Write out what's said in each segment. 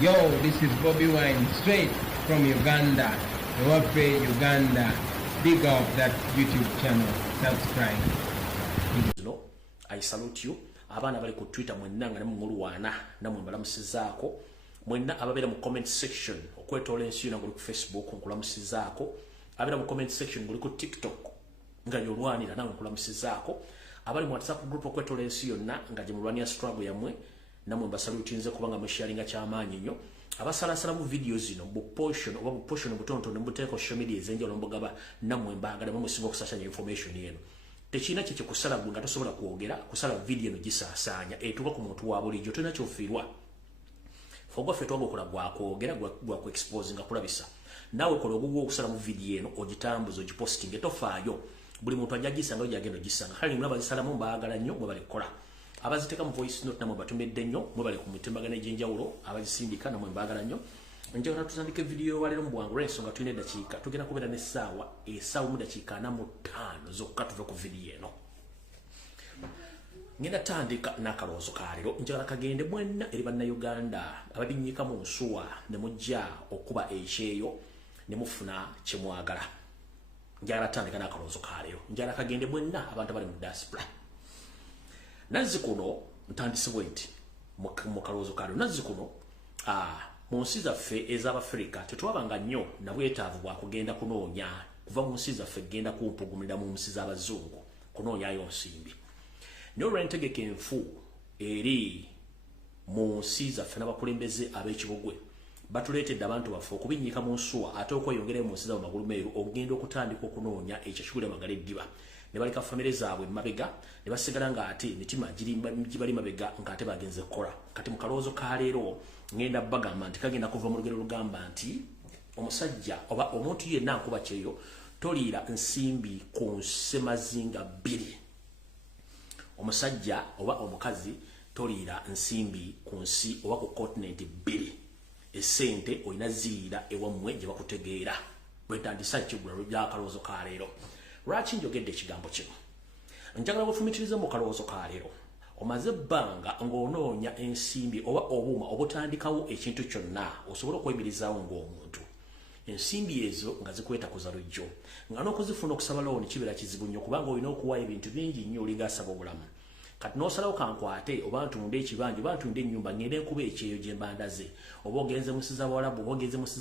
Yo, this is Bobby Wine, straight from Uganda. Ewaffe, Uganda. Big up that YouTube channel. Subscribe. I salute you. Abana bali ku Twitter mwenna nga nemungulwana namwe mbalamusizaako. Mwenna ababera mu comment section okwetola ensi na ku Facebook nkulamusizaako. Abera mu comment section nguli ku TikTok nga yolwanira namwe nkulamusizaako. Abali mu WhatsApp group okwetola ensi yonna nga gye mulwania struggle yamwe namwe mbasalutinze kubanga musharinga kyamaanyi nnyo. Abasalasala mu videos zino bu portion butonto ne mbuteeko social media ezenjalo mbogaba namwe mbagala mu musingo kusasanya information yeno. Tekina kye kusala nga tosobola kwogera kusala video no gisasanya etuka ku muntu wa bulijjo tena kyofirwa. Fogo fe twago kola gwa kwogera gwa ku expose nga kulabisa. Nawe kola ogugwo okusala mu video eno ogitambuzo ogiposting etofaayo. Buli muntu ajagisanga ojagendo gisanga. Kali mulaba zisala mu mbagala nnyo mwe bali kola. Abaziteka mu voice note namwe batumedde nnyo mwe bali ku mitembagana egy'enjawulo abazisindika namwe mbagala nnyo. Njagala tutandike video walero mu bwangu ensonga tulina eddakiika tugenda kubeera n'essaawa mu dakiika 45 zokka tuve ku video eno. Ngenda tandika n'akalowoozo ka leero njagala kagende mwenna eri bannayuganda ababinnyika mu nsuwa ne mujja okuba ekyeyo ne mufuna kye mwagala. Njagala tandika n'akalowoozo ka leero njagala kagende mwenna abantu abali mu diaspora. Nazzi kuno ntandise bwenti mu kalowoozo ka leero nazzi kuno mu nsi zaffe ez'Abafirika tetwabanga nnyo na bwetaavu bwa kugenda kunoonya kuva mu nsi zaffe genda kumpugumira mu nsi z'Abazungu kunoonyayo nsimbi. N'olwentegeka enfu eri mu nsi zaffe n'abakulembeze ab'ekibogwe batuleetedde abantu baffe okubinnyika mu nsuwa ate okweyongerayo mu nsi z'amagulu meeru okugenda okutandika okunoonya ekyo kigula magala eddiba. Ne baleka famire zaabwe mabega ne basigala ng'ate emitima gibali mabega ng'ate bagenze kukola. Kati mu kalowoozo ka leero ngenda bagamba nti kagenda kuva mu lugero lugamba nti omusajja oba omuntu yenna nkuba kyeyo toliira nsimbi ku nsemazinga bbiri. Omusajja oba omukazi toliira nsimbi ku nsi oba ku continent bbiri. Essente olina ziriira ewammwe gye bakutegeera. Bwentandisa kigula by'akalowoozo ka leero. Lwaki njogedde ekigambo kino? Njagala bufumitirize mu kalowoozo ka leero. Omaze ebbanga ng'onoonya ensimbi oba obuuma obutandikawo ekintu kyonna osobola okwemirizaawo ng'omuntu. Ensimbi ezo nga zikwetakuza lujjo. Nga n'okuzifuna okusaba looni kibeera kizibu nnyo kubanga olina okuwaayo ebintu bingi nnyo olinga asaba obulamu. Kati n'osalawo kankwate oba ntunde ekibanja oba ntunde ennyumba ngende nkuba ekyeyo gye mbandaze oba ogenze mu nsi z'Abawarabu oba ogenze mu nsi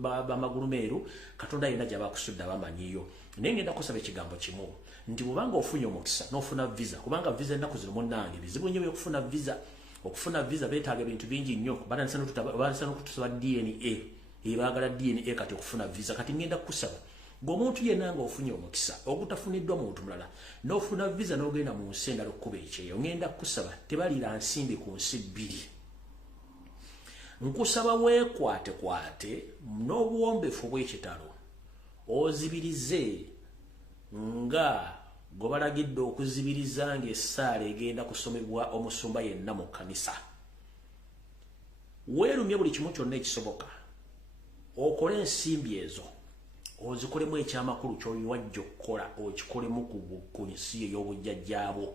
b'amagulu meeru Katonda yenna gy'aba akusudde abamanyiyo. Naye ngenda kusaba ekigambo kimu nti bw'obanga ofunye omukisa n'ofuna visa kubanga visa ennaku zino munnange bizibu nnyo by'okufuna visa. Okufuna visa beetaaga ebintu bingi nnyo balandisa n'okutusaba DNA ebaagala DNA kati okufuna visa. Kati ngenda kusaba ng'omuntu yenna nga ofunye omukisa ogutafuniddwa muntu mulala n'ofuna visa n'ogenda mu nsi endala okkuba ekyeyo ngenda kusaba tebaliira nsimbi ku nsi bbiri. Nkusaba weekwatekwate n'obuwombefu bw'ekitalo ozibirize nga gwe balagidde okuzibiriza ng'essaala egenda kusomebwa omusumba yenna mu kkanisa. Weerumye buli kimu kyonna ekisoboka okole ensimbi ezo ozikolemu ekyamakulu ky'oyiwajja okukola okikolemu ku nsi ey'obujjajjaabo.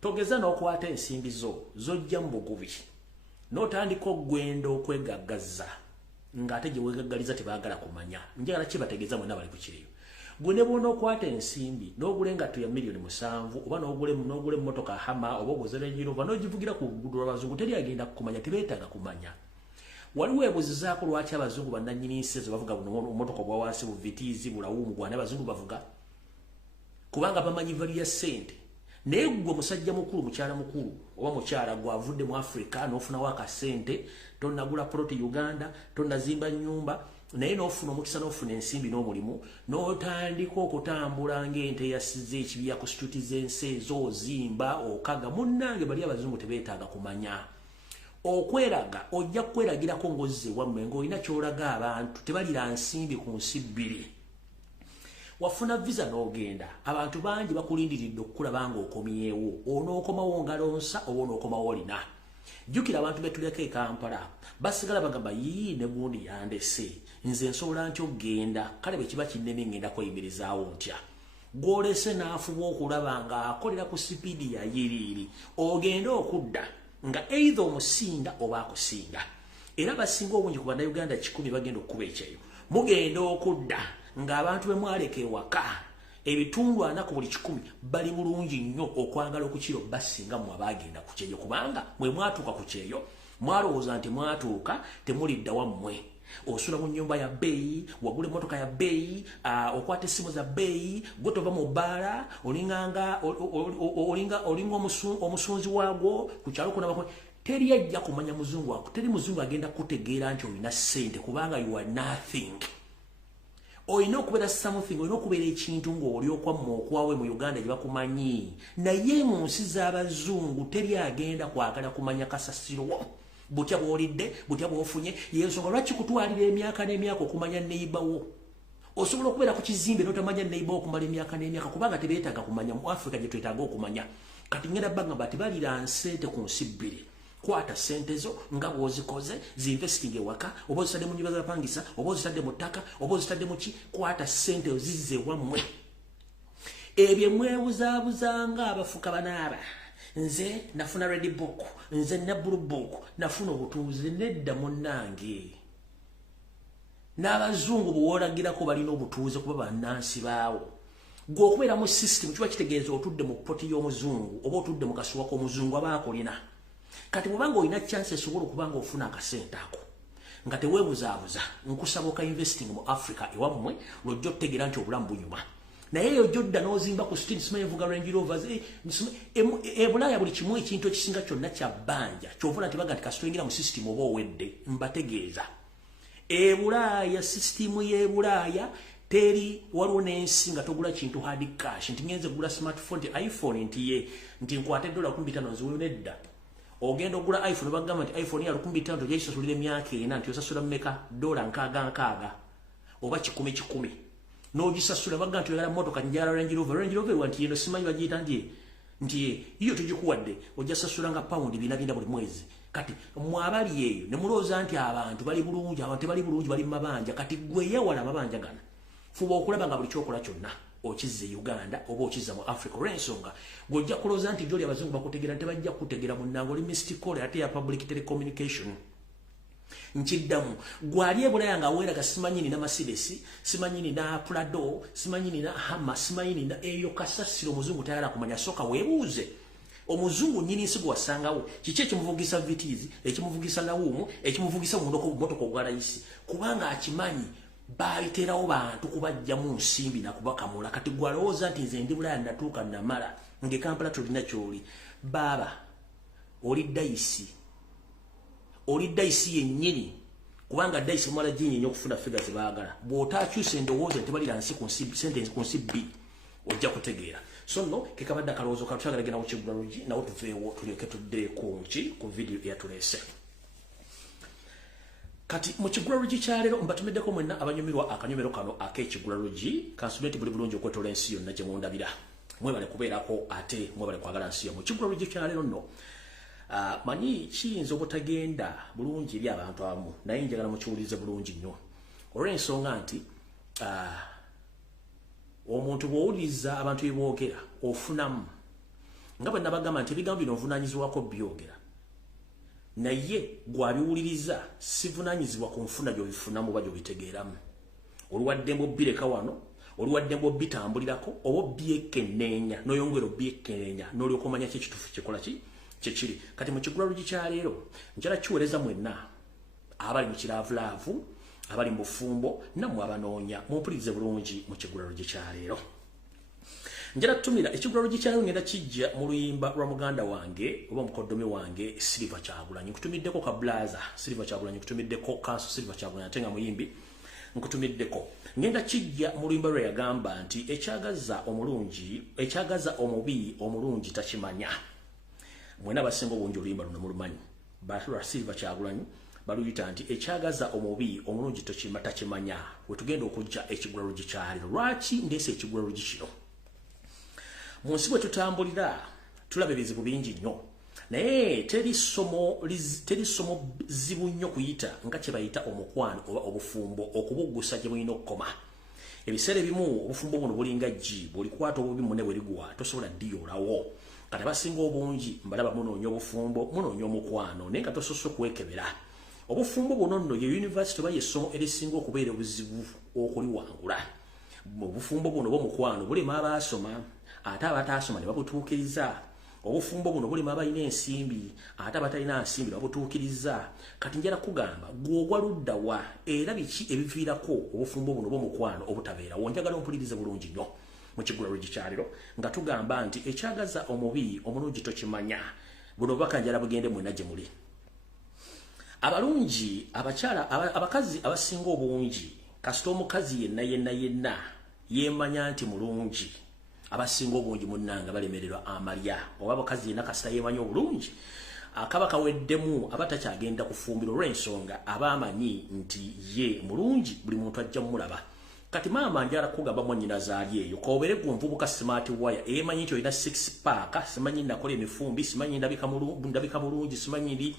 Togeza n'okwata ensimbi zo zojja mu bugubi n'otandika okugenda okwegaggaza ng'ate gye weegaggaliza tebaagala kumanya. Njagala kibategeeza mwenna bali ku kyeyo. Gwe ne bw'ona okwata ensimbi n'ogula engatto ya miliyoni 7 oba n'ogula emmotoka Hama oba oguze Range Rover n'ogivugira ku luguudo lw'Abazungu teri agenda kumanya tebeetaaga kumanya. Waliwo ebuzizaako lwaki Abazungu bannannyini nsi ezo bavuga bumotoka bwa wansi buvitiizi bulawumu gwana Abazungu bavuga kubanga bamanyi vali ya ssente. Naye gwe musajja mukulu mukyala mukulu oba mukyala gwavudde mu Africa n'ofunawo akasente tonnagula ploti Uganda tonnazimba nnyumba naye n'ofuna omukisa n'ofuna ensimbi n'omulimu n'otandika okutambula ng'ente yasize ekibi yakusitutiza ensi ezo ozimba okaga. Munnange bali Abazungu tebeetaaga kumanya. Okweraga ojja kweragirako ng'ozze wammwe ng'olina ky'olaga abantu tebaliira nsimbi ku nsi bbiri. Wafuna visa n'ogenda abantu bangi bakulindiridde okukulaba ng'okomyewo onookomawo ngalonsa oba onookomawo olina. Jjukira abantu betuleka e Kampala basigala bagamba yii ne gundi yandese nze nsobola ntya okgenda kale bwe kiba kinneme ngenda kweyimirizaawo ntya. Gw'olese n'afuba okulaba ng'akolera ku sipiidi ya yiriiri ogenda okudda nga either omusinga oba akusinga. era basinga obungi ku bannayuganda 100 bagenda okuba ekyeyo mugenda okudda ng'abantu be mwaleka ewaka ebitundu 40 ku buli 100 bali bulungi nnyo okwagala okukiro basinga mu abagenda ku kyeyo kubanga mwe mwatuuka ku kyeyo mwalowooza nti mwatuuka temulidda wammwe osula mu nyumba ya beeyi wagula emmotoka ya beeyi okwata essimu za beeyi gotova mu bbaala olinga omusunzi waagwo ku kyalo kuna teri ajja kumanya muzungu wako teri muzungu agenda kutegeera nti olina ssente kubanga you are nothing olina okubeera something olina okubeera ekintu ng'oli okwamma okwawe mu Uganda gye bakumanyi naye mu nsi z'abazungu teri agenda kwagala kumanya kasasiro butya bw'olidde butya bw'ofunye y'ensonga lwaki kutwalira emyaka n'emyaka okumanya neighbour osobola okubeera ku kizimbe n'otamanya neighbour okumala emyaka n'emyaka kubanga tebeetaaga kumanya mu Africa gye twetaaga okumanya kati ngenda bagamba tebalira nsente ku nsi bbiri kwata sente zo nga bw'ozikoze zinvesting ewaka oba ozitadde mu nyumba z'abapangisa oba ozitadde mu ttaka oba ozitadde mu ki kwata sente ozizze wammwe ebyo mwebuzabuzanga abafuka banaaba nze nafuna red book nze na blue book nafuna obutuuze nedda munnange n'abazungu bw'olagirako balina obutuuze kuba bannansi baawo gwe okubeera mu system kiba kitegeeza otudde mu poti y'omuzungu oba otudde mu kasuwa k'omuzungu abaakolina kati mubanga olina chance esobola okubanga ofuna akasente ako nga teweebuzaabuza nkusaba oka investing mu Africa ewammwe lwojja otutegeera nti obulamu bunyuma naye eyo jodda n'ozimba ku street simanyi evuga Range Rovers ebulaaya buli kimu ekintu ekisinga kyonna kya bbanja kyovula nti baga nti kasitoyingira mu system oba owedde mbategeeza ebulaaya system y'ebulaaya teri waliwo n'ensi nga togula kintu hard cash nti ngenze gula smartphone nti iPhone nti nkwate $50 nziweyo nedda ogenda ogula iPhone bagamba nti iPhone ya $50 gyekisasulira emyaka 4 nti osasula mmeka $nkaaga oba 10 n'ogisasula bagamba nti oyagala mmotoka njala Range Rover wanti yeno simanyi bagiyita nti iyo tugikuwadde ojja sasula nga pound 400 buli mwezi kati mwabali eyo ne mulooza nti abantu bali bulungi abantu tebali bulungi bali mabanja kati gwe yewala mabanja gana fuba okulaba nga buli kyokola kyonna okizze Uganda oba okizza mu Africa olw'ensonga gojja kulooza nti gyoli abazungu bakutegeera tebajja kutegeera munnange oli mysticole ate ya public telecommunication nkiddamu gwali ebulaya nga weeraga simanyi nina Mercedes simanyi nina Prado simanyi nina Hammer simanyi nina eyo kasasiro omuzungu tayala kumanya soka weebuuze omuzungu nyini nsi gwasangawo kiki ekimuvugisa vitizi ekimuvugisa lawumu ekimuvugisa mmotoka ogwa layisi kubanga akimanyi baaliterawo bantu kubajja mu nsimbi na kubakamula kati gwalowooza nti nze ndi bulaya natuuka namala nge Kampala tulina kyoli baba oli dayisi yennyini kubanga dayisi mwala jinyenye okufuna figure ze baagala bw'otaakyusa endowooza nti balira sente ku nsi bbiri ojja kutegeera so nno kekabadde akalowoozo katuyagala genda ku Kigulalogi nawo tuveewo tulyoke tudde ku video eyatuleese kati mu Kigulalogi kya leero mbatumiddeko mwenna abanyumirwa akanyumiro kano ak'Ekigulalogi kansubeti buli bulungi okwetola ensi yonna gye mundabira mwebale kubeerako ate mwebale kwagala nsi mu Kigulalogi kya leero nno manyi kiyinza obutagenda bulungi eri abantu abamu naye njagala mukiwulirize bulungi nnyo olw'ensonga nti omuntu bw'owuliriza abantu bye boogera ofunamu nga bwe nabagamba nti ebigambo bino ovunaanyizibwako byogera naye gwabiwuliriza sivunaanyizibwa ku nfuna gy'obifunamu oba gy'obitegeeramu oluwaddembe obbireka wano oluwaddembe obbitambulirako oba obbyekenneenya n'oyongera obbyekenneenya n'olyoka omanya kyekituufu kikola kyekiri kati mu Kigulalogi kya leero njala kiweereza mwenna abali mu kiraavulaavu abali mu bufumbo nammwe abanoonya mumpulirize bulungi mu Kigulalogi kya leero njala tutumira Ekigulalogi kya leero ngenda kijja mu luyimba lwa muganda wange oba mukoddomi wange Silver Kyagulanyi nkutumiddeko ka blaza Silver Kyagulanyi nkutumiddeko kanso Silver Kyagulanyi ate nga muyimbi nkutumiddeko ngenda kijja mu luyimba lwe yagamba nti ekyagaza omubi omulungi takimanya mwena basinga obungi oluyimba luno mulumanyi balwa Silver Kyagulanyi baluyita nti ekyagaza omubi omulungi takimanya wetugenda okujja Ekigulalogi kya leero lwaki ndeese Ekigulalogi kino mu nsi bwe tutambulira tulaba ebizibu bingi nnyo naye teri somo zibu nnyo kuyita nga kye bayita omukwano oba obufumbo okubuggusa gye mulina okukoma ebiseera ebimu obufumbo buno bulinga jji bwolikwata obubi mune bwerigwa tosobola ddiyoolawo kati abasinga obungi mbalaba munoonya obufumbo munoonya omukwano naye nga tosoose okwekebera obufumbo buno nno ye university ba yesomo erisinga okubeera obuzibu okuliwangula obufumbo buno bomukwano bulema abasoma ate abatasoma ne babutuukiriza obufumbo buno bulema abalina ensimbi ate abatalina nsimbi babutuukiriza kati njala kugamba gwogwa ludda wa era biki ebiviirako obufumbo buno bomukwano obutabeera wonjagala ompulirize bulungi nnyo mu kigulalo gikyaliro nga tugamba nti ekyagaza omubi omulungi tokimanya buno bubaka njala bugende mwena gye muli abalungi abakyala abakazi abasinga obungi kasita omukazi yenna yemanya nti mulungi abasinga obungi munnanga balemererwa amalya oba abakazi yenna kasita yemanya obulungi akaba kaweddemu abatakyagenda kufumbira olw'ensonga abamanyi nti ye mulungi buli muntu ajja mulaba kati maama njala kugamba mwannyina zaali eyo kobere gumvubuka smart wire emanyi nti olina 6 pack simanyi nakola emifumbi simanyi ndabika bulungi simanyi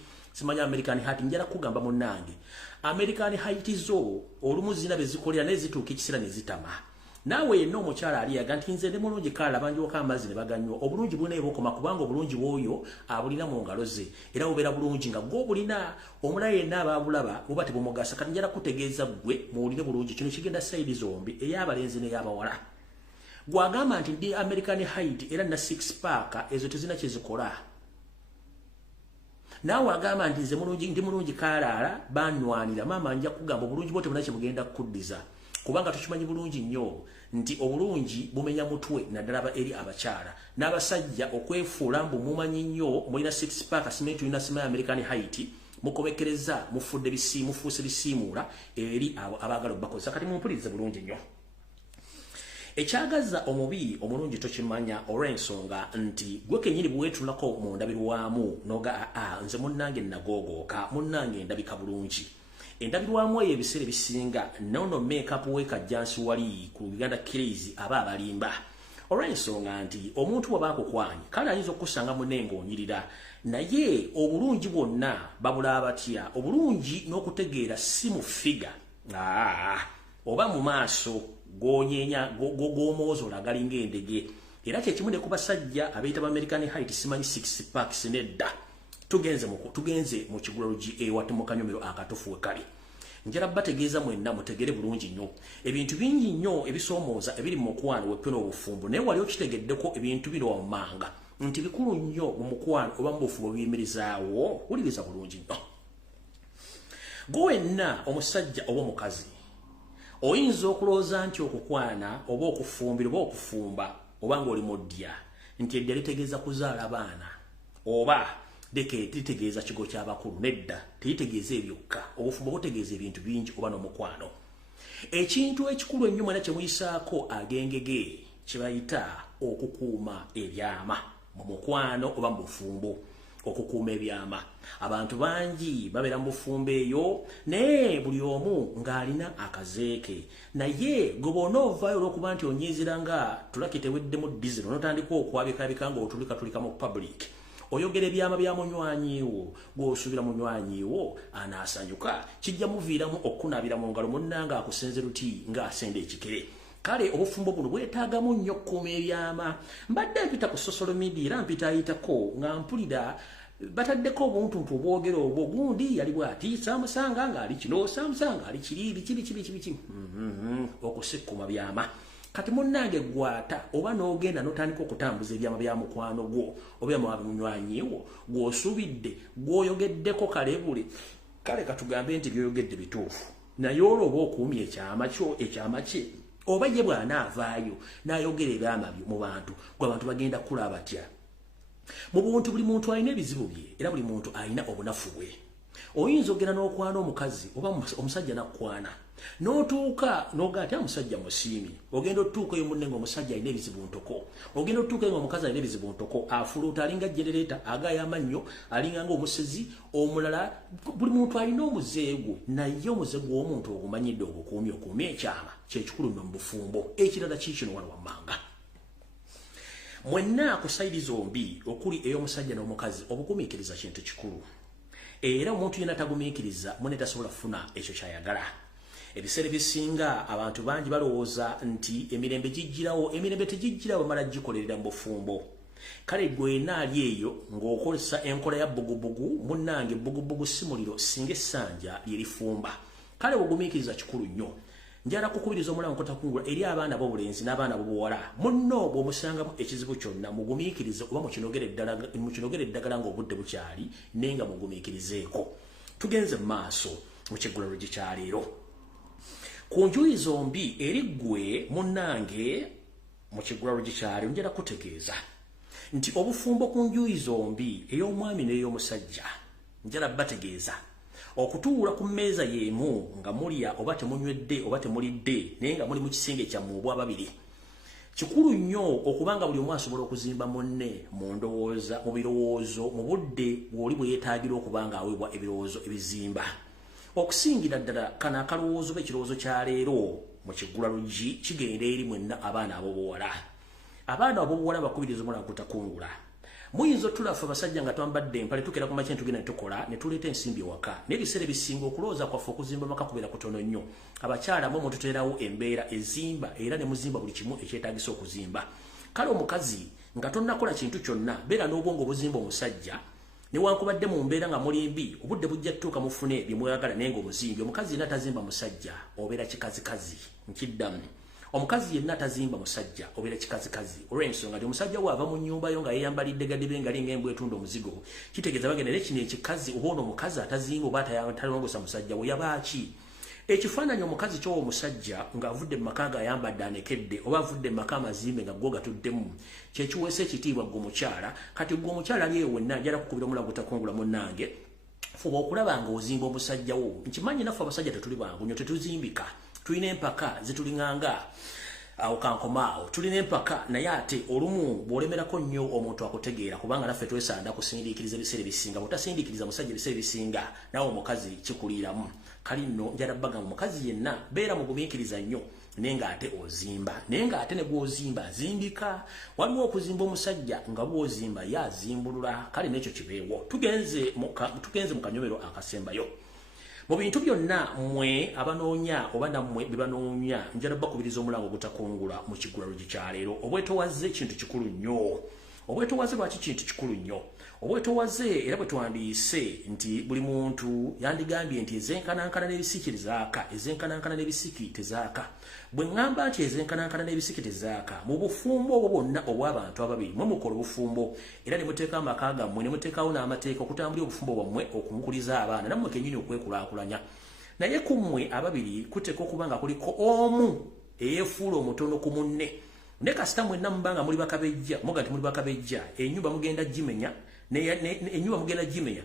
American Height njala kugamba munnange American Height zo olumu zina bezikolera nezituuka ekisira nezitama nawe yenna omukyala ali yaga nti nze ndi mulungi kala banjoka amazzi ne baganywa obulungi bulina ebokoma kubanga obulungi bwoyo abulina mu ngalo ze era bubeera bulungi nga gwo bulina omulaye yenna ababulaba buba tebumugasa kati njala kutegeeza gwe muwulire bulungi kino kigenda sayidi zombi ey'abalenzi n'ey'abawala gwagamba nti ndi American Height era na 6 pack ezo tezina kyezikola nawe agamba nti nze mulungi ndi mulungi kalaala banwanira maama nja kugamba obulungi bwote buna kyebugenda kukuddiza kubanga tukimanyi bulungi nnyo nti obulungi bumenya mutwe naddala eri abakyala n'abasajja okwefuula mbu mumanyi nnyo mulina 6 pack simanyi tulina sima ya American Height mukobekereza mufudde mufuuse bisiimuula eri abo abaagala obbakozesa kati mumpulirize bulungi nnyo ekyagaza omubi omulungi tokimanya olw'ensonga nti gwe kenyini bwetunako mu ndabirwamu noga nze munnange nagogooka munnange ndabika bulungi endabirwamu eyo ebiseera ebisinga nono makeup wekajjansi wali ku Uganda crazy aba abalimba olw'ensonga nti omuntu wabaakukwanya kale ayinza okusanga munenga onyirira naye obulungi bwonna babulaba batya obulungi n'okutegeera si mu figa oba mu maaso gonyenya gomoozo lagalinga endege era kyekimu ne ku basajja abayita American Height simanyi 6 packs nedda tugenze mu kigulalogi ewate mu kanyomero akatufu wekali njala bategeeza mwenna mutegere bulungi nnyo ebintu bingi nnyo ebisoomooza ebiri mu mukwano wepyo n'obufumbo naye wali okitegeddeko ebintu bino wammanga nti bikulu nnyo mu mukwano oba mu bufumbo biyimirizaawo wuliriza bulungi nnyo gwe wenna omusajja oba omukazi oyinza okulooza nti okukwana oba okufumbira oba okufumba oba ng'oli mu ddya nti eddya litegeeza kuzaala baana oba litegeeza kigo ky'abakulu nedda teritegeeza ebyokka obufumbo butegeeza ebintu bingi oba n'omukwano ekintu ekikulu ennyo mwena kye muyisaako agengege kye bayita okukuuma ebyama mu mukwano oba mu bufumbo okukuuma ebyama abantu bangi babeera mu bufumbo eyo naye buli omu ng'alina akazeeke naye gwe bw'ona ovaayo olw'okuba nti onyiizira nga tulaki teweddemu dizilo n'otandika okwabikabika nga otulika mu public oyogera ebyama bya munywanyiwo gw'osuubira munywanyiwo anaasanyuka kijja muviiramu okunaabira mu ngalo munnanga akusenze luti ng'asenda ekikere kale obufumbo buno bwetaagamu nnyo okukuuma ebyama mbadde mpita ku social media era mpitaayitako nga mpulira bataddeko obuntuntu obwogera obwo gundi yali bw'ati saamusanga ng'ali kino saamusanga ali kiri okusikkuma byama kati munnange gwata oba n'ogenda n'otandika okutambuza ebyama bya mukwano gwo oba byama munywanyiwo gw'osuubidde gw'oyogeddeko kalebule kale katugambe nti by'oyogedde bituufu naye olwo oba okuumya ekyama kye oba ye bw'anaavaayo n'ayogera ebyama byo mu bantu gwe abantu bagenda kula batya mu buntu buli muntu alina ebizibu bye era buli muntu alina obunafu bwe oyinza ogenda n'okwana omukazi oba omusajja nakwana n'otuuka n'ogaa ati omusajja musiimi ogenda otuuka eyo munne ng'omusajja alina ebizibu ntoko ogenda otuuka eyo ng'omukazi alina ebizibu ntoko afuluuta alinga genereeta agaya amannyo alinga ng'omusezi omulala buli muntu alina omuzeegu naye omuzeegu w'omuntu ogumanyidde okukuumya ekyama kyekikulu nno mu bufumbo ekirala kiikino wano wammanga mwenna ku sayidi zombi okuli ey'omusajja n'omukazi obugumiikiriza kintu kikulu era omuntu yenna tagumiikiriza munne tasobola kufuna ekyo kyayagala ebiseera ebisinga abantu bangi balowooza nti emirembe gijjirawo emirembe tegijjirawo mala gikolerera mu bufumbo kale gwe naali eyo ng'okozesa enkola ya bugubugu munnange bugubugu simuliro singa essanja lyerifumba kale ogumiikiriza kikulu nnyo njala kukubiriza omulango kotakungula eri abaana b'obulenzi n'abaana b'obuwala munno bw'omusangamu ekizibu kyonna mugumiikirize oba mukinogere eddagala ng'obudde bukyali nenga mugumiikirizeeko tugenze mu maaso mu kyeggulalo gikyaleero ku njuyi zombi eri ggwe munnange mu kyeggulalo gikyaleero njala kutegeeza nti obufumbo ku njuyi zombi ey'omwami n'ey'omusajja njala bategeeza okutuula ku mmeeza y'emu nga mulya oba temunywedde oba temulidde naye nga muli mu kisenge kyammwe obwababiri kikulu nnyo okubanga buli omu asobola okuzimba munne mu ndowooza mu birowoozo mu budde bw'oli bwe yeetaagira okuba nga aweebwa ebirowoozo ebizimba okusingira ddala kano akalowoozo b'ekirowoozo kya leero mu kiggulalo kigenda eri mwenna abaana ab'obuwala abaana ab'obuwala bakubiriza omulango kutakungula muyinza otulaffe abasajja nga twambadde empale tukera ku makya tugenda netukola ne tuleeta ensimbi ewaka n'ebiseera ebisinga okulowooza kwaffe okuzimba maka kubeera kutono nnyo abakyala mwe mututeerawo embeera ezimba era ne muzimba buli kimu ekyetaagisa okuzimba kale omukazi nga tonnakola kintu kyonna beera n'obwongo obuzimba omusajja newankubadde mu mbeera nga muli mbi obudde bujja tutuuka mufune bye mwagala naye ng'omuzimbi omukazi yenna atazimba musajja obeera kikazikazi nkiddamu omukazi yenna atazimba musajja obeera kikazikazi olw'ensonga nti omusajja waava mu nnyumba yo nga yeeyambalidde gadibe nga linga embwa etunda omuzigo kitegeeza bagenda era kino ekikazi oba ono omukazi atazimba oba talongosa musajja we yabaaki ekifaananyi omukazi kyowa omusajja ng'avudde mu maka ge ayambadde anekedde oba avudde mu maka amazimbe nga go gatuddemu kyekiweesa ekitiibwa gwe omukyala kati gwe omukyala ali eyo wenna njala kukubira omulango otakungula munnange fuba okulaba nga ozimba omusajja wo nkimanyi naffe abasajja tetuli bangu nnyo tetuzimbika tulina empaka zitulinganga awo kankomaawo tulina empaka naye ate olumu bw'olemerako nnyo omuntu akutegeera kubanga naffe twesanda kusindiikiriza ebiseera ebisinga bw'otasindiikiriza musajja ebiseera ebisinga nawe omukazi kikuliiramu kali nno njala bbagamba omukazi yenna beera mugumiikiriza nnyo naye ng'ate ozimba naye ng'ate ne gw'ozimba azimbika waliwo okuzimba omusajja nga bw'ozimba ye azimbulula kale n'ekyo kibeewo tugenze mu kanyomero akasembayo mu bintu byonna mmwe abanoonya oba nammwe bye banoonya njala bakubiriza omulango ogutakungula mu kiggulalo gikyaleero obwetowaze kintu kikulu nnyo obwetowaze lwaki kintu kikulu nnyo obwetowaze era bwe twandiise nti buli muntu yandigambye nti ezenkanankana n'ebisiki tezaaka ezenkanankana n'ebisiki tezaaka bwe ŋŋamba nti ezenkanankana n'ebisiki tezaaka mu bufumbo obwo bwonna obw'abantu ababiri mwe mukola obufumbo era ne muteeka amaka gammwe ne muteekawo n'amateeka okutambulira obufumbo bwammwe okumukuliza abaana nammwe kennyini okwekulaakulanya naye ku mmwe ababiri kuteeka okuba nga kuliko omu eyeefuula omutono ku munne ne kasita mwenna mubanga muli bakabejja muga nti muli bakabejja ennyumba mugenda gimenya ennyumba mugenda gimenya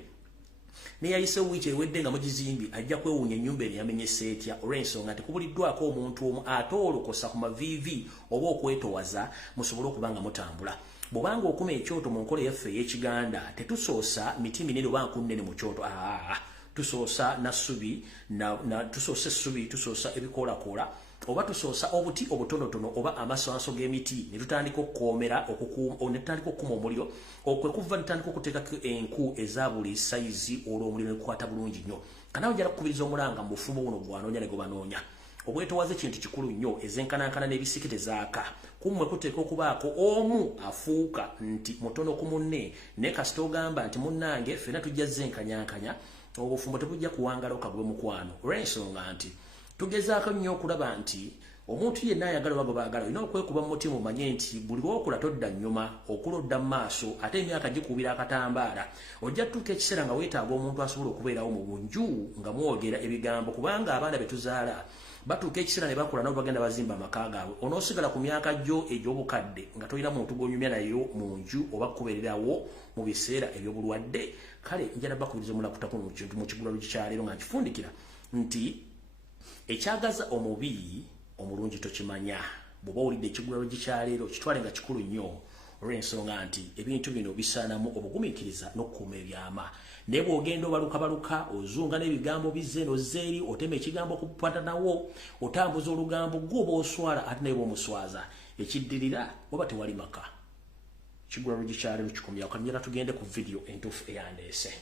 neyayise wiiki ewedde nga mugizimbi ajja kwewuunya ennyumba eno yamenyese etya olw'ensonga nti kubuliddwako omuntu omu ate olokosa ku maviivi oba okwetowaza musobole okuba nga mutambula bw'obanga okuma ekyoto mu nkola yaffe ey'ekiganda tetusoosa miti minene oba nkunnene mu kyoto tusoosa nassubi tusoosa essubi tusoosa ebikoolakoola oba tusoosa obuti obutonotono oba amasanso g'emiti ne tutandika okukoomera ne tutandika okukuma omuliro okwekuva netutandika okuteekako enku eza buli sayizi olw'omuliro ne gukwata bulungi nnyo kanawe njala kukubiriza omulanga mu bufumbo buno bwanoonya ne gwe banoonya obwetowaze kintu kikulu nnyo ezenkanankana n'ebisiki tezaaka kummwe kuteeka okubaako omu afuuka nti mutono ku munne ne kasita ogamba nti munnange ffenna tujja zenkanyankanya obufumbo tebujja kuwangala okagwe mukwano olw'ensonga nti tugezaako nnyo okulaba nti omuntu yenna ayagala oba gwe baagala olina okwekuba mu mutima omanye nti buli lw'okola todda nnyuma okula odda mu maaso ate emyaka gikubira akatambaala ojja tutuuka ekiseera nga weetaaga omuntu asobola okubeerawo mu bunju nga mwogera ebigambo kubanga abaana be tuzaala batuuka ekiseera ne bakula nabo bagenda bazimba amaka gaabwe onoosigala ku myaka gyo egy'obukadde nga tolina muntu gw'onyumya nayo mu nju oba kukubeererawo mu biseera eby'obulwadde kale njala bakubiriza omulakutako mu kiggulalo gikyaleero nga nkifundikira nti ekyagaza omubi omulungi tokimanya bw'oba owulidde ekiggulalo gikyaleero kitwale nga kikulu nnyo olw'ensonga nti ebintu bino bisaanamu obugumiikiriza n'okukuuma ebyama naye bw'ogenda obalukabaluka ozunga n'ebigambo bizze nozzeeri otema ekigambo okupatanawo otambuza olugambo gw'oba oswala ate naye bw'omuswaza ekiddirira oba tewali maka ekiggulalo gikyaleero kikomyawo kanjala tugende ku vidiyo entuufu eyandeese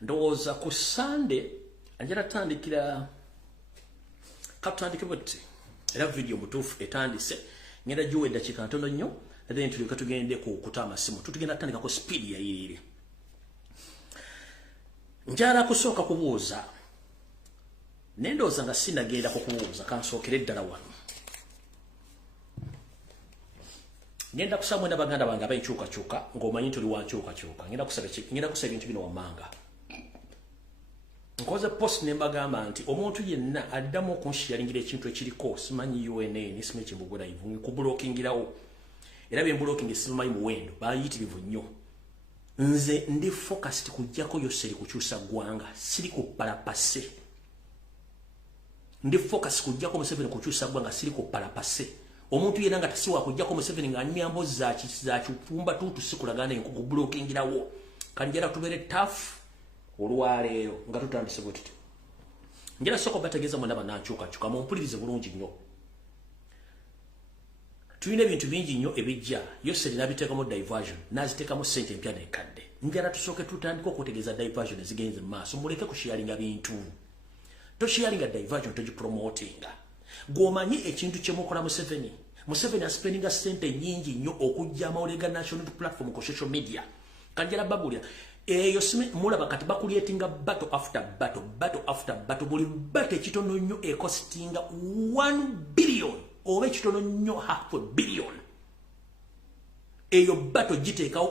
ndowooza ku Sande Anjala tandikira katandike bwete era video mutufu etandise ngenda juwe dakika ntono nnyo then tulika tugende ku kutama simu tutugenda tandika ko speed ya yiri njala kusooka kubuuza nendoza nga sinagenda kukubuuza kansookere ddala wano ngenda kusaba mwenda baganda bange abayikyukakyuka ng'omanyi tuli wankyukakyuka ngenda kusaba ebintu bino wammanga nkoze post ne mbagamba nti omuntu yenna addamu okunsharingira ekintu ekiriko simanyi UNN simanyi kimbugula ivu kubulokingirawo era bye mbulookingi simanyi muwendo bayitirivu nnyo nze ndi focused kujjako Yoseri kukyusa ggwanga siri kupalapase ndi focus kujjako Museveni kukyusa ggwanga siri kupalapase omuntu yenna nga tasiwa kujjako Museveni ng'anyumya mbozi za kifumba tutu sikulagana enkugu bulokingirawo kanjera tubere tough olwaleero nga tutandise bwe tuti njera soko bategeeza mwenda banankyukakyuka mumpulirize bulungi nnyo tulina ebintu bingi nnyo ebijja Yoseri n'abiteekamu diversion n'aziteekamu ssente empya n'enkadde njala tusooke tutandika okutegeeza diversion ezigenze mu maaso muleke kusharinga bintu tosharinga diversion togipromotinga gw'omanyi ekintu kye mukola Museveni aspendinga ssente nnyingi nnyo okujja amawulire ga national platform ku social media kanjala babulira eyo mulaba kati bakulyetinga battle after battle buli battle ekitono nnyo ekostinga 1 billion oba ekitono nnyo half a billion eyo battle giteekawo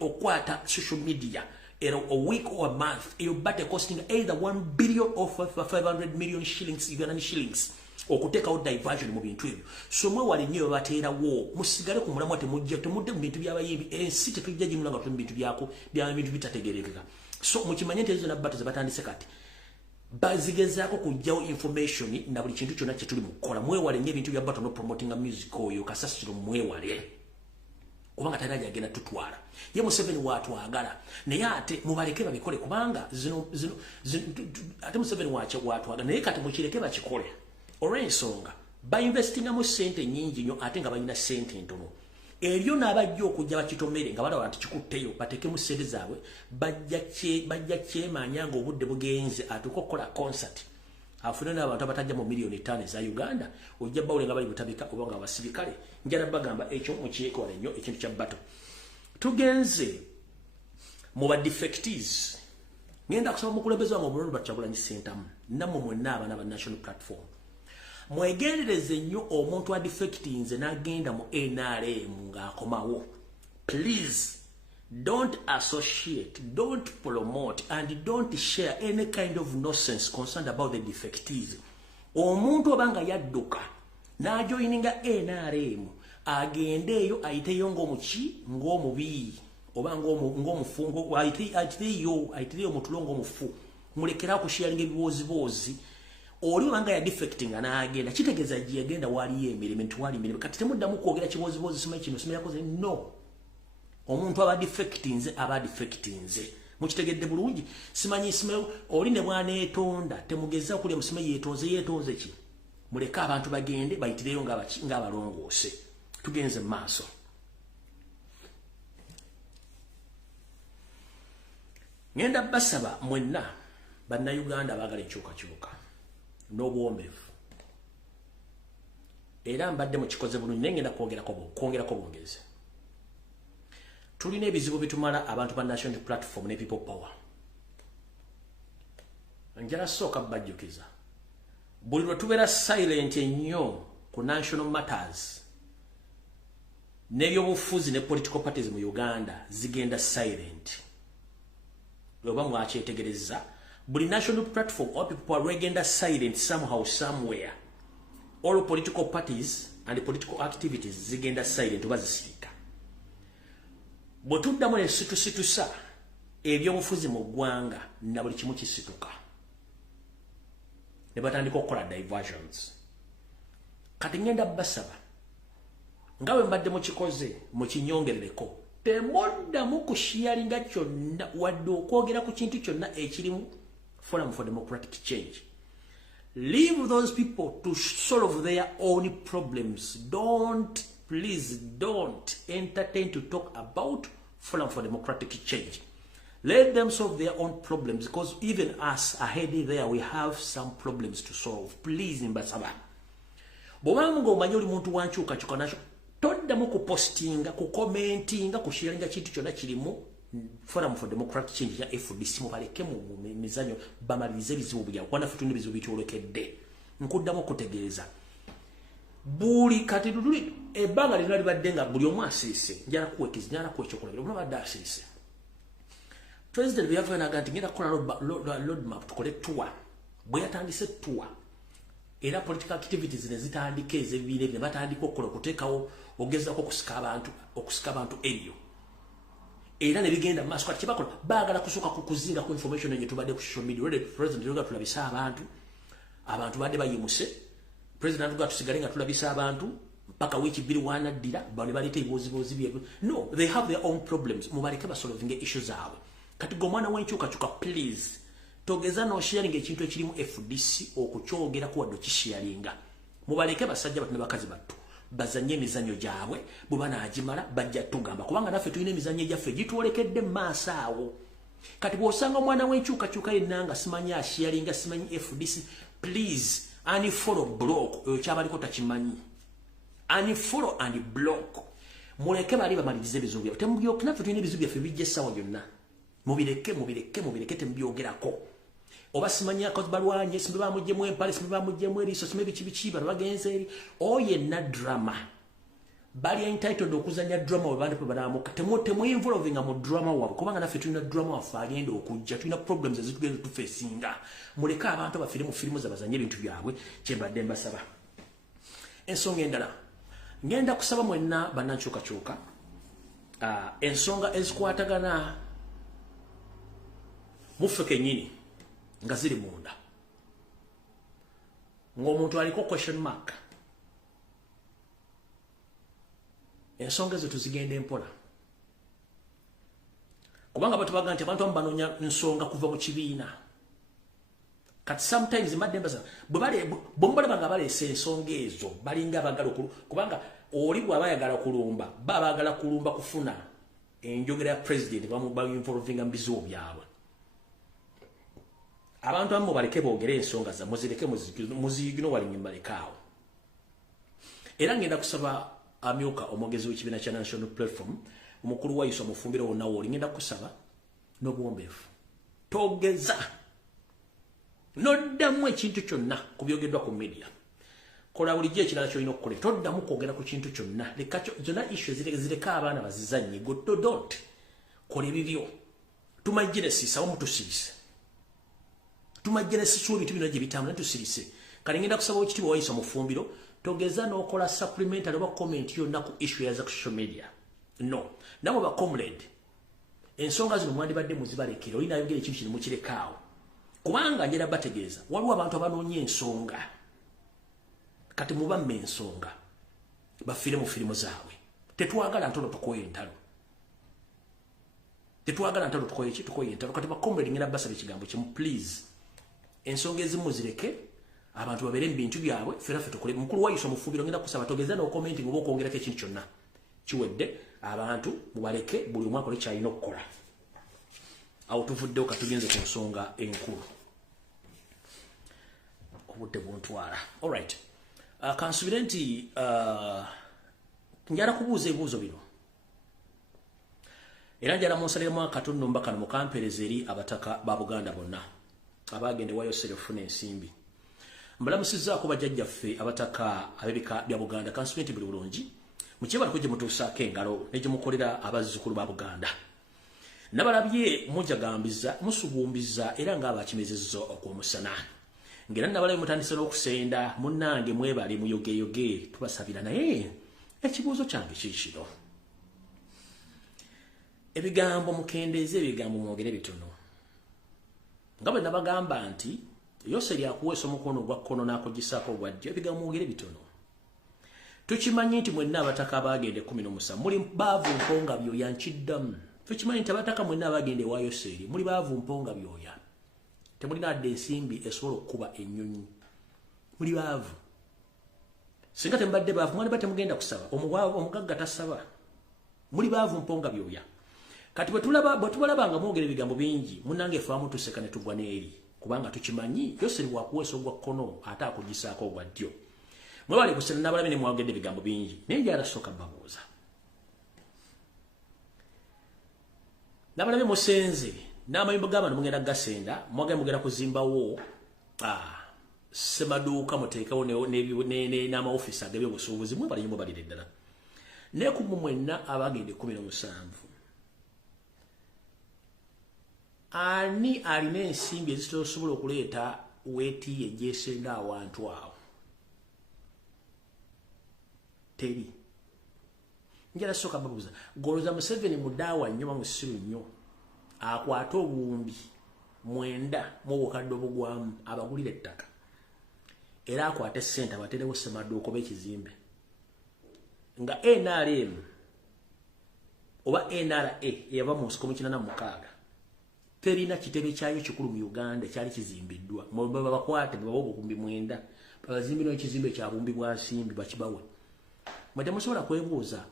okwata social media era a week or a month eyo battle costing either 1 billion or 500 million shillings Ugandan shillings okuteekawo diversion mu bintu ebyo so mwewale nnyo bateerawo musigale ku mulamwa temudde mu bintu by'abayimbi ensi tetujja gimula nga tuli mu bintu byako bya bintu bitategerekeka so mukimanye nti ezo na battle zebatandise kati bazigezaako kujjawo information na buli kintu kyonna kye tuli mu kukola mwewale nnyo ebintu bya battle no promoting music oyo kasasiro mwewale kubanga tayari agenda tutwala ye Museveni watwagala naye ate mubaleke babikole kubanga zino ate Museveni watwagala naye kati mukireke bakikole olw'ensonga bainvestinga mu ssente nnyingi nnyo ate nga balina ssente ntono eryo n'abajja okujja bakitomere nga balaba nti kikutteyo bateekemu ssente zaabwe bajja kyemanya ng'obudde bugenze atuuka okukola concert afune n'abantu abatajja mu miliyoni 5 za Uganda ojja bawule nga bali butabika oba nga abasirikale njala bagamba ekyo mukiyekwala nnyo ekintu kya battle tugenze mu ba defectees ngenda kusaba mukulembeze wange omulongo Bakyagulanyi Ssentamu nammwe mwenna abaana ba national platform mwegendereze nnyo omuntu adefectinze n'agenda mu NRM ng'akomawo please don't associate, don't promote and don't share any kind of nonsense concerned about the defectees. Omuntu obanga yadduka n'ajoininga NRM agendeeyo ayiteyo ng'omubi oba ng'omufu ayiteyo omutulongo omufu mulekera okusharinga ebiboozi oli obanga ya defecting n'agenda kitegeeza gye yagenda waaliyo emirimu nti waali emirimu kati temuddamu kwogera kiboozi simanyi kino simanyi yakoze no omuntu aba defectinze mukitegedde bulungi simanyi oli ne bwaneetonda temugeza okulya musimanyi yeetonze ki muleke abantu bagende bayitireyo ng'abalongoose tugenze mu maaso ngenda basaba mwenna bannayuganda abaagala enkyukakyuka n'obuwombeefu era mbadde mukikoze bulungi naye ngenda kwongerako bwongezi tulina ebizibu bitumala abantu ba national platform ne people power njala sooka bajjukiza buli lwe tubeera silent ennyo ku national matters n'ebyobufuzi ne political parties mu Uganda zigenda silent oba mwakyetegereza buli national platform all people are regenda silent somehow somewhere all political parties and political activities zigenda silent oba zisirika bwe tuddamu ne situsitusa ebyobufuzi mu ggwanga na buli kimu kisituka ne batandika okukola diversions kati ngenda basaba nga bwe mbadde mukikoze mukinyongerereko temuddamu kushiyaringa kyonna wadde okwogera ku kintu kyonna ekirimu Forum for Democratic Change. Leave those people to solve their own problems. Please don't entertain to talk about Forum for Democratic Change. Let them solve their own problems, because even us ahead there, we have some problems to solve. Please, Mbasaba. Bw'obanga omanyi oli muntu wankyukakyuka nakyo, toddamu kupostinga, kukomentinga, kusharinga kintu kyonna kirimu Forum for Democratic Change ya FDC mubaleke mu mizanyo bamalirize ebizibu byabwe. Wanaffe tulina ebizibu bitwolekedde. Nkuddamu kutegeeza. Buli kati duduli ebbanga lino libadde nga buli omu asirise. Njala kuwekeza, njala kwekyokulabira. Buli badde asirise. President byava naga nti ngenda kukola road map tukole tour. Bwe yatandise tour. Era political activities ne zitandika ezebiire ne batandika okukola okuteekawo ogezako okusika abantu eyo. Era ne bigenda maaso kati kibakola baagala kusooka kukuzinga ku information eyo tubadde ku social media. Already president yoga tulabisa abantu badde bayimuse. President yoga tusigale nga tulabisa abantu mpaka wiki bbiri wanaddira bane baleta ebibozibozi bye. No, they have their own problems. Mubaleke basolvinge issues zaabwe. Kati gomwana wenkyukakyuka please togeza no sharing ekintu ekirimu FDC okukyogera ku wadde kisharinga. Mubaleke basajja batne bakazi battu bazanye emizanyo gyabwe bwe banaagimala bajja tugamba kubanga naffe tulina emizanyo egyaffe gitwolekedde maaso awo. Kati bw'osanga omwana w'enkyukakyuka yenna nga simanyi asharinga simanyi FDC, please unfollow block oyo kyabaliko takimanyi. Unfollow and block. Muleke bali bamalirize ebizibu byabwe. Temubyoke naffe tulina ebizibu byaffe bijja essaawa yonna. Mubireke tembyogerako. Oba simanya ko balwanye simbe bamujjemu empale simbe bamujjemu eriso simbe bikibichi bagenze eri oyenna drama. Bali entitled okuzanya drama wabandi pe banamuka temu involving mu drama wabo kubanga naffe tulina drama wafe agenda okujja tulina problems ezitugenda tufacinga. Muleka abantu abafirimu firimu zabazanye ebintu byabwe kyembadde mbasaba. Ensonga endala ngenda kusaba mwenna bannankyukakyuka ensonga ezikwatagana muffe kennyini nga ziri munda ng'omuntu aliko question mark. Ensonga ezo tuzigenda empola kubanga batubaga nti abantu banoonya nsonga kuva mu kibiina. Kati sometimes mbadde mbaza bwe nga baleese ensonga ezo balinga abagala kubanga oli bw'aba ayagala kulumba baagala kulumba kufuna enjogera ya president bamuinvolvinga mu bizibu byabwe. Abantu abamu baleke boogere ensonga za muzireke muziyigino walinga mbalekaawo. Era ngenda kusaba amyuka omwogezi w'ekibiina kya National Platform omukulu wa Yusa Mufumbire wonna wooli ngenda kusaba n'obuwombeefu togeza noddamu ekintu kyonna ku byogeddwa ku media. Kola bulijjo ekirala kyolina okukola toddamu kwogera ku kintu kyonna zonna issue zireka abaana bazizanye don't kola ebibyo tumajjire siisa omutusirise tumajjire sisuwa ebintu bino gye bitambula tusirise. Kale ngenda kusaba ekitiibwa wa Yusa Mufumbiro togeza n'okola supplementary oba comment yonna ku issue yaza ku social media. No nabo ba comrade ensonga zino mwandibadde muzibalekera olina ayogera ekintu kiri mukirekaawo kubanga njera bategeeza waliwo abantu abanoonya ensonga kati mubamme ensonga bafiire mu firimu zaabwe. Tetwagala ntono tukoye entalo tukoye entalo. Kati bakombe ngenda basaba ekigambo kimu please ensonga ezimu zireke abantu babeere mu bintu byabwe ffe tukole. Mukulu wa Yusa Mufumbiro ngenda kusaba togeza no commenting oba okwongerako ekintu kyonna kiwedde abantu mubaleke buli omwaka oli kyalina okukola. Awo tuvuddewo katugenze ku nsonga enkulu obudde buntwala. Alright, kansubire nti njala kubuuza ebibuuzo bino era njala munsaliremu akatundu mbakano mukampereza eri abataka ba Buganda bonna abagende wa YOSERI ofuna ensimbi. Mbalamusizzaako bajjajjaffe abataka ab'ebika bya Buganda kansubire nti buli bulungi mukyebala kujja mutuusaako engalo ne gye mukolera abazzukulu ba Buganda. Nabalabye mujagambiza musugumbiza era ng'abakimezezza okw'omusana ngera nabalabe mutandise n'okusenda munnange mwebale muyogeyoge tubasabira. Naye ekibuuzo kyange kikino ebigambo mukendeeze ebigambo mwogere bitono nga bwe nabagamba nti YOSERI akuweesa omukono ogwa kkono n'akugisaako ogwa ddyo ebigambo mwogere bitono. Tukimanyi nti mwenna abataka abagende 17 muli baavu mponga byoya nkiddamu. Tukimanyi nti abataka mwenna abagende wa YOSERI muli baavu mponga byoya temulina adde ensimbi esobola okukuba ennyonyi muli baavu. Singa tembadde baavu mwali batemugenda kusaba omugagga tasaba muli baavu mponga byoya. kati bwetulaba nga mwogera ebigambo bingi munnange faamu tuseka ne tugwa n'eri kubanga tukimanyi Yoseri wakuweesa ogwa kkono ate akugisaako ogwa ddyo mwebale kusena n'abalabe ne mwogedde ebigambo bingi naye njala sooka babuuza n'abalabe musenze n'amayumba g'abantu mugenda gasenda mugenda kuzimbawo semaduuka muteekawo n'amaofisi ag'ebyobusuubuzi mwebale nyo mubalire ddala naye ku mwenna abagende 17 ani alina ensimbi ezitosobola okuleeta weeti egyesenda awantu awo teri njala soka babuuza goloza Museveni mudaawa nnyo bamusiru nnyo akwata obuwumbi 9 mu bukadde obugwamu abagulira ettaka era akwate ssente abaterewo semaduuka oba ekizimbe nga NRM oba NRA eyava mu nsiko mu 86 terina kitebe kyayo kikulu mu Uganda kyali kizimbiddwa baba bakwate baba obukumbi 9 bazimbira ekizimbe kya bumbi bwa simbi bakibawe mwete musobola kwebuuza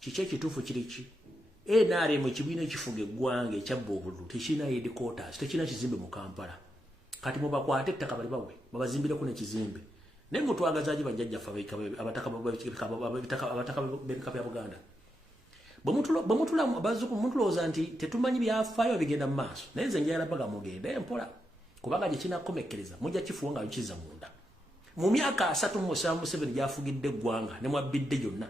kiki ekituufu kiriki NRM ekibiina ekifuga eggwanga ekyabba obululu tekirina headquarters tekirina kizimbe mu Kampala kati mubakwate ettaka bali bawe babazimbireko n'ekizimbe naye mutwagazaji bajjajjaffe abataka b'ebika bya Buganda bwemutulooza nti tetumanyi byafaayo bigenda mu maaso naye nze njagala baga mugende mpola kubanga gye kinakomekereza mujja kifuwa nga bikiza munda mu myaka 3 Museveni gyafugidde eggwanga ne mwabbidde gyonna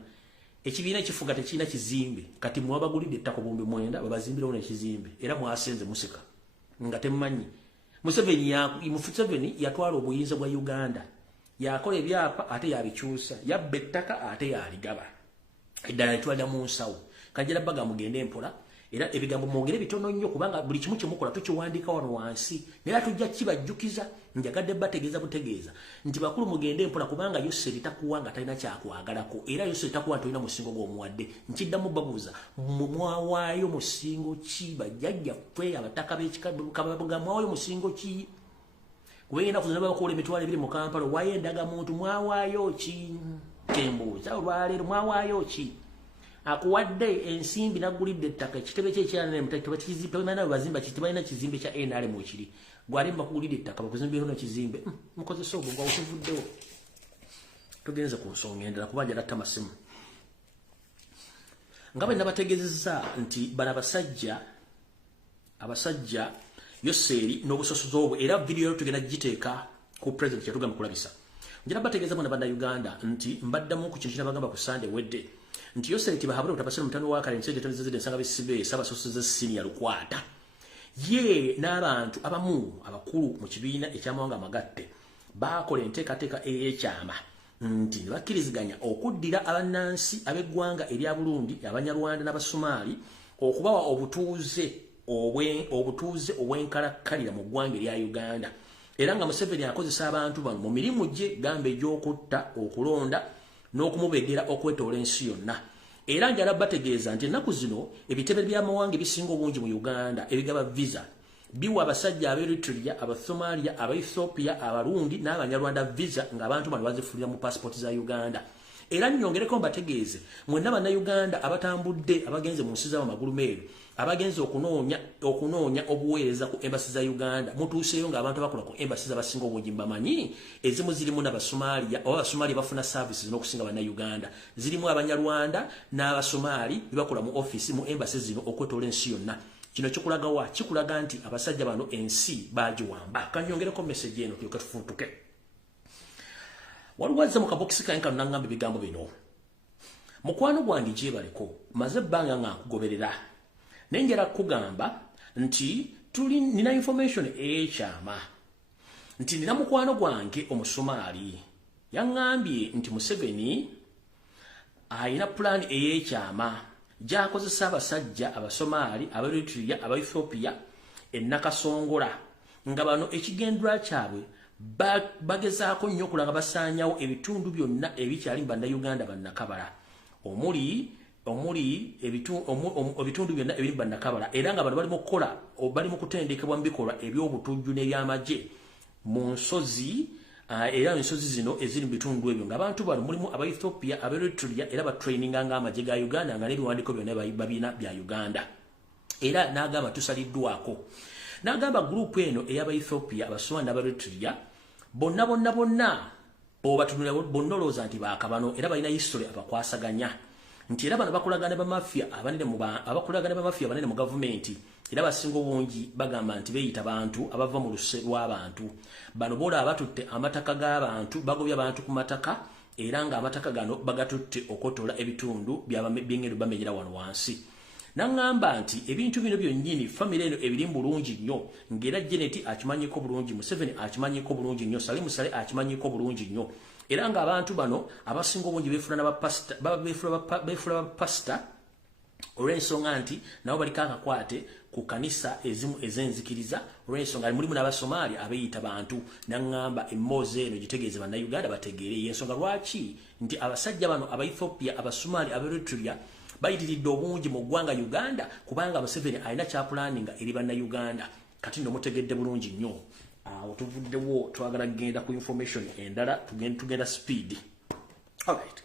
ekibiina ekifuga tekirina kizimbe kati mwabagulidde ettaka bombi 9 babazimbirawo n'ekizimbe era mwasenze musika nga temumanyi Museveni yatwala obuyinza bwa Uganda yakola ebyapa ate yabikyusa yabba ettaka ate yaligaba eddala litwalira mu nsawo kanjira baga mugende mpola era ebigambo mwogere bitono nnyo kubanga buli kimu kyemukola tukiwandiika wano wansi era tujja kibajjukiza njagadde bategeeza butegeeza nti bakulu mugende mpola kubanga Yoseri takuwanga talina kyakwagalako era Yoseri takuwa tolina musingo gw'omuwadde nkiddamu babuuza mwawaayo musingo ki bajjajjaffe abataka b'ekikabuga mwawaayo musingo ki kubengenda kuzina babakola emitwalo 2 mu Kampala wayendaga muntu mwawaayo ki kembuuza olwaleero mwawaayo ki akuwadde ensimbi nagulidde ettaka ekitebe kyekyana nemutaitabana bazimba kitibalina kizimbe kya NRM ekiri gwali bakugulidde ettaka bakuzimbirawo n'ekizimbe mukozesa obwo nga otuvuddewo tugenze ku nsonga endala kuba njalatta masimu nga bwe nabategeezezza nti bano abasajja Yoseri n'obusosozi obwo era vidiyo tugenda giteeka ku president kyatugamba kulabisa njala bategeeza mwana banda Uganda nti mbaddamu ku kintu kinabagamba ku Sunday wedde nti Yoseri tibahabula utabasira mutano wa kale nsege tonzeze nsanga bisibe sabasosoze senior lukwata ye n'abantu abamu abakulu mu kibiina ekyamawanga amagatte bakola enteekateeka ey'ekyama nti bakkiriziganya okuddira abannansi ab'eggwanga erya Burundi Abanyarwanda n'Abasomali okubawa obutuuze obwenkalakkalira mu ggwanga erya Uganda era nga Museveni akozesa abantu bano mu mirimu gye gambe egy'okutta okulonda n'okumubegera okwetoola ensi yonna era njala bategeeza nti ennaku zino ebitebe by'amawanga ebisinga obungi mu Uganda ebigaba visa biwa abasajja ab'Eritrea Abasomalia Abaethiopia Abarundi n'Abanyarwanda visa ng'abantu bano bazifulira mu passport za Uganda era nnyongereko mbategeeze mwenna bannayuganda abatambudde abagenze mu nsi z'amagulu meeru abagenze okunoonya obuweereza ku embassy za Uganda mutuuseeyo ng'abantu abakola ku embassy z'abasinga obungi mbamanyi ezimu zirimu n'Abasomalia oba Abasomalia bafuna services n'okusinga bannayuganda zirimu Abanyarwanda n'Abasomali bakola mu office mu embassy zino okwetoola ensi yonna kino kikulaga wa kikulaga nti abasajja bano ensi bagiwamba kanyongereko message eno tulyoke tufuntuke waluwaza mu kabokisi kange kano nangamba ebigambo bino mukwano gwange gyebaleko maze ebbanga nga nkugoberera naye njala kugamba nti nina information ekyama nti nina mukwano gwange Omusomaali yaŋŋambye nti Museveni ayina plan ey'ekyama gy'akozesa abasajja Abasomaali Abaeritrea Abaethiopia ennakasongola nga bano ekigendera kyabwe bagezaako nnyo okulanga basaanyawo ebitundu byonna ebikyali bannayuganda bannakabala omuli ebitundu byonna ebiri bannakabala era nga bano bali mu kutendekebwa mu bikolwa eby'obutujju n'ebyamagye mu nsozi era ensozi zino eziri mu bitundu ebyo ng'abantu bano mulimu Abaethiopia Abaeritrea era batraininga ng'amagye ga Uganda nga n'ebiwandiiko byonna babiina bya Uganda era n'agamba tusaliddwako n'agamba group eno ey'aba Ethiopia abasoma n'abaretria bonna obatunula bonna olowooza nti baakabano era balina history abakwasaganya nti era bano bakolagana ba mafia abanene mu gavumenti era basinga obungi bagamba nti beeyita bantu abava mu luse lw'abantu bano bola abatutte amataka g'abantu bagobya abantu ku mataka era nga amataka gano bagatutte okotola ebitundu by'engendo bamenyera wano wansi n'angamba nti ebintu bino byonnyini famire eno ebiri bulungi nnyo ng'era Janet akimanyiko bulungi Museveni akimanyiko bulungi nnyo Salim Sale akimanyiko bulungi nnyo era ng'abantu bano abasinga obungi beefula bapasita olw'ensonga nti nabo baliko akakwate ku kanisa ezimu ez'enzikiriza olw'ensonga mulimu n'Abasomaali abeeyita bantu n'angamba emmoozi eno gitegeeze bannayuganda bategeere y'ensonga lwaki nti abasajja bano aba Ethiopia Abasomaali Aberitria bayitiridde obungi mu ggwanga Uganda kubanga Museveni alina kyapulaninga eri bannayuganda kati nno mutegedde bulungi nnyo awo tuvuddewo twagala kugenda ku information endala tugenda speed. Alright,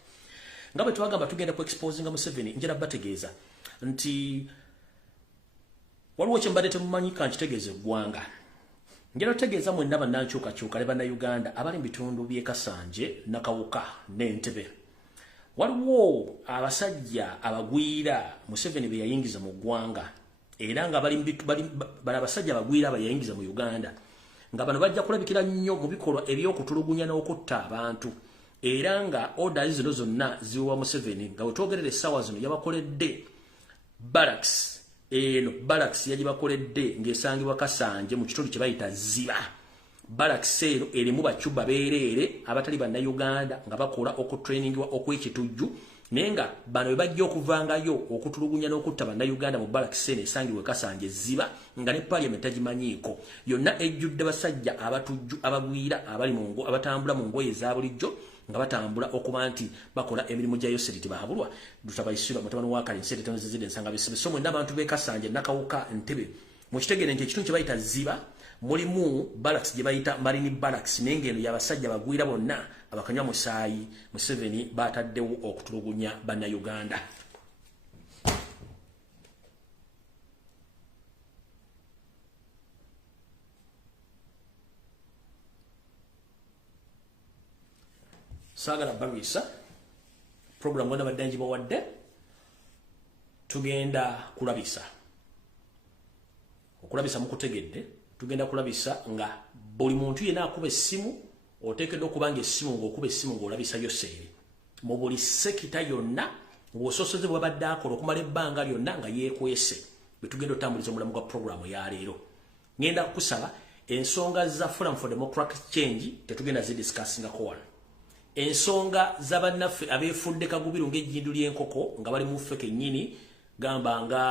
nga bwe twagamba tugenda ku exposinga Museveni njera bategeeza nti waliwo kye mbadde temumanyika nkitegeeza eggwanga njera otegeeza mwenna bannankyukakyuka ne bannayuganda abali mu bitundu by'e Kasanje Nakawuka n'Entebbe waliwo abasajja abagwira Museveni be yayingiza mu ggwanga era nga bali abasajja abagwira abayayingiza mu Uganda nga bano bajja kulabikira nnyo mu bikolwa eby'okutulugunya n'okutta abantu era nga orders zino zonna ziwa Museveni nga wetwogerera essaawa zino yabakoledde barracks yagibakoledde ng'esangibwa Kasanje mu kitundu kye bayita Ziba barracks eno erimu bacuba beereere abatali bannayuganda nga bakola okutrainingibwa okw'ekitujju naye nga bano bwe bajja okuvangayo okutulugunya n'okutta bannayuganda mu barracks eno esangibwa Kasanje Ziba nga ne parliament tagimanyiiko yonna ejjudde basajja abatujju abagwira abali abatambula mu ngoye eza bulijjo nga batambula okuba nti bakola emirimu gya Yoseri tibahabulwa Dutabayisirwa mutabani wa Kale nsente tono zizide nsanga bisebe so mwenda abantu b'e Kasanje Nakawuka Entebbe mu kitegere nti ekitundu kye bayita Ziba mulimu barracks gye bayita Marine barracks naye ng'eno y'abasajja bagwira bonna abakanywa musaayi Museveni bataddewo okutulugunya bannayuganda. Saagala barisa program wonna baddanji bawadde tugenda kulabisa okulabisa mukutegedde tugenda kulabisa nga buli muntu yena akuba essimu oteekeddwa okubanga essimu ng'okuba essimu ng'olabisa Yoseri mu buli sekita yonna ng'ososoze bwabadde akola okumala ebbanga lyonna nga yeekwese bwe tugenda otambuliza omulamu gwa programu ya leero ngenda kusaba ensonga za Forum for Democratic Change tetugenda zidiscussingako wano ensonga za bannaffe abeefudde kagubiru ng'ejjindu ly'enkoko nga bali mu ffe kennyini gamba nga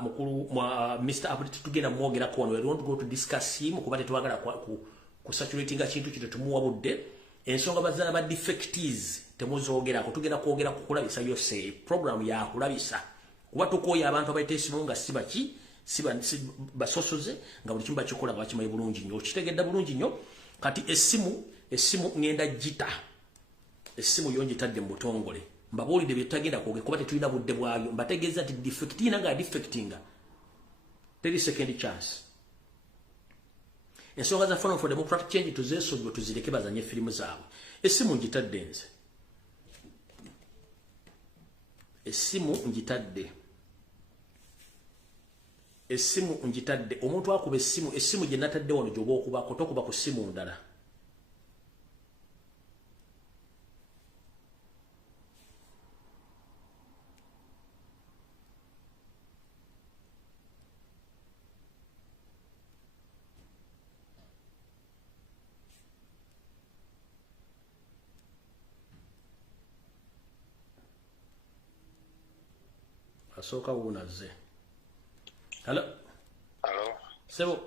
mukulu Mr. Abuti tugenda mwogerako wano we don't go to discuss him kuba tetwagala ku saturatinga kintu kito tumuwabudde ensonga bazana ba defectees temuzoogerako tugenda kwogera ku kulabisa Yoseri program ya kulabisa kuba tukooya abantu abayiteesimu nga si basosoze nga buli kimu bakikola nga bakimanyi bulungi nnyo okitegedde bulungi nnyo kati essimu ngenda gita essimu yongitadde mu butongole mbabuulidde bye tutagenda kwogera kuba tetulina budde bwayo mbategeeza nti defectina nga defectinga teri second chance ensonga za Forum for Democratic Change tuzeesonyiwe tuzireke bazanye firimu zaabwe essimu ngitadde nze essimu ngitadde omuntu akuba essimu gye natadde wano gy'oba okubako tokuba ku ssimu ndala asooka wuunaze. Hello. Sebo.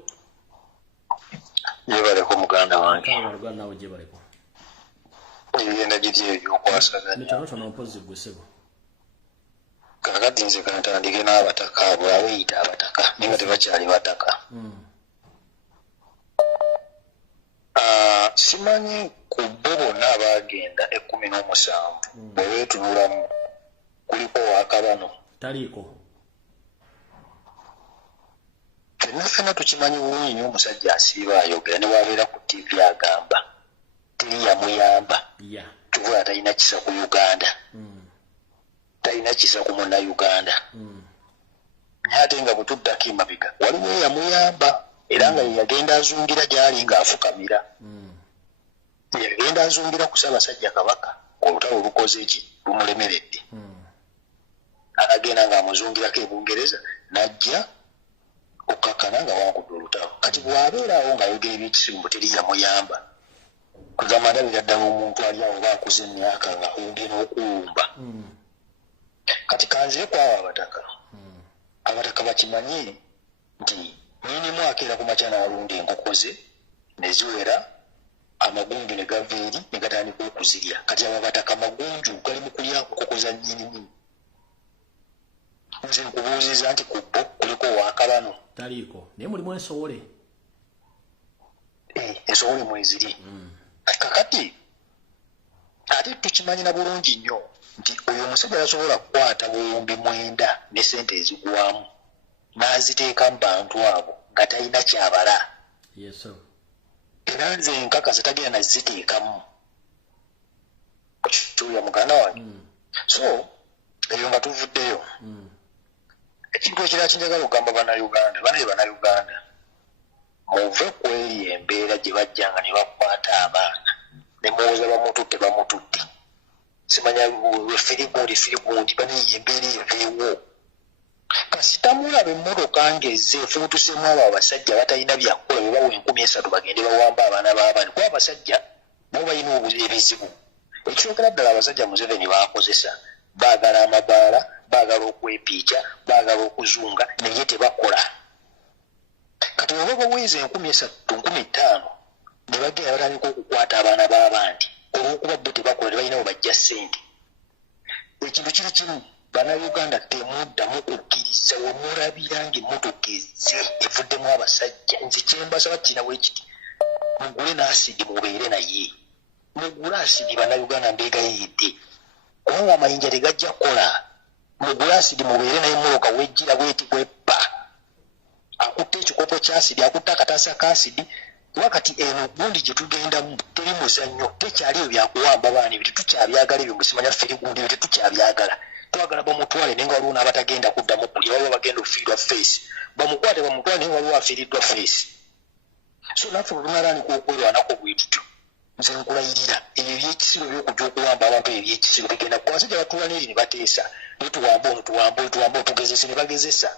Yebaleko muganda wange. Kangala nawe jebaleko. Yenda giti ebyokwasaganya. Mitono mpozi gwe sebo. Kakati nze kantandike n'abataka abo abayita abataka niba tebakyali bataka. Simanyi ku bo bonna abagenda 17 bweweetunulamu kuliko wakabano. Taliko. nafena tukimanyi bulungi nnyo omusajja asiiba ayogera ne wabeera ku TV agamba teri yamuyamba tubula talina kisa ku Uganda talina kisa ku munnauganda ate nga bwe tuddako emabega waliwo eyamuyamba era nga yagenda azungira gy'ali ng'afukamira yagenda azungira ku Ssaabasajja Kabaka olutalo lukoze eki lumulemeredde agenda ng'amuzungirako e Bungereza n'ajja okkakkana nga wankudde olutalo kati bw'abeeraawo ng'ayogera ebyekisirimbo teri yamuyamba kugamba ndabira ddala omuntu ali awo baakuza emyaka nga ogenda okuwumba kati kanzire kwabo abataka bakimanye nti nyinimu akeera ku makya n'alunda enkoko ze ne ziwera amagunju ne gava eri ne gatandika okuzirya kati abo abataka magunju gali mu kulya nkoko za nyinimu nze nkubuuziza nti ku bo kuliko waakabano taliiko naye mulimu ensowole ensowole mweziri kakati ate tukimanyi na bulungi nnyo nti oyo omusajja yasobola kukwata buwumbi 9 ne sente ezigwamu n'aziteeka mu bantu abo nga talina kyabala era nze nkakasa tagenda naziteekamu okituuya muganda wange so eyo nga tuvuddeyo ekintu ekirala kinjagala okugamba bannayuganda muve ku eri embeera gye bajjanga ne bakwata abaana ne muwoza bamututte simanya firigundi baniye embeera eveewo kasita mulaba emmotoka ng'ezze efuutusemu abo abasajja batalina byakukola bwe bawa 13,000 bagende bawamba abaana b'abaana kuba abasajja nabo balina ebizibu ekyokera ddala abasajja Museveni baakozesa baagala amabaala baagala okwepiica baagala okuzunga naye tebakola kati bwe baba weeza 13,000 ne bagenda batandika okukwata abaana b'abandi olw'okuba bo tebakola tebalinawo bajja ssente ekintu kiri kimu bannayuganda temuddamu kukkiriza we mulabira ng'emmotoka ezze evuddemu abasajja nze kyembasaba kirina bwe kiti mugule n'asidi mubeere naye mugule asidi bannayuganda mbeegayidde kubanga amayinja tegajja kukola mugule asidi mubeere naye emmotoka wejjira bweti bweppa akutte ekikopo ky'asidi akutte akataasa k'asidi wakati eno gundi gye tugendamu teri muzannyo tekyali ebyo byakuwamba baana ebyo tetukyabyagala ebyo musimanya fferi gundi ebyo tetukyabyagala twagala bamutwale naye nga waliwo n'abatagenda kuddamu kulya waliwo bagenda okufiirwa face bamukwate bamutwale naye waliwo afiiriddwa face so naffe bwe tunalaanika okwerwanako bwe tutyo nze nkulayirira ebyo ebyekisibo by'okujja okuwamba abantu ebyo ebyekisibo bigenda ku basajja batuula n'eri ne bateesa naye tuwamba ono tuwamba otugezese ne bagezesa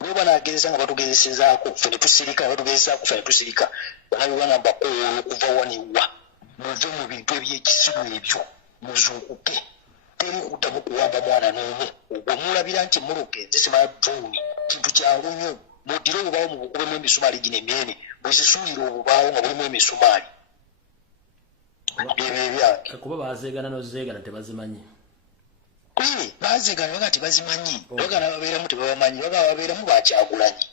nibo banaagezesa nga batugezesezaako ffe ne tusirika ne batugezesaako ffe ne tusirika bannayuganda mbakoola okuva waniwa muve mu bintu ebyekisibo ebyo muzuukuke teri kuddamu kuwamba mwana n'omu ogwo mulabira nti mmoloka enzisimala droni kintu kyangu nnyo muddire obubaawo mubukubemu emisumaali gino emyene bwezisuulira obubaawo nga bulimu emisumaali ebyo ebyange kuba bazeegana nozeegana tebazimanyi bazeegana baga tebazimanyi bagana babeeramu tebabamanyi baga babeeramu bakyagulanyi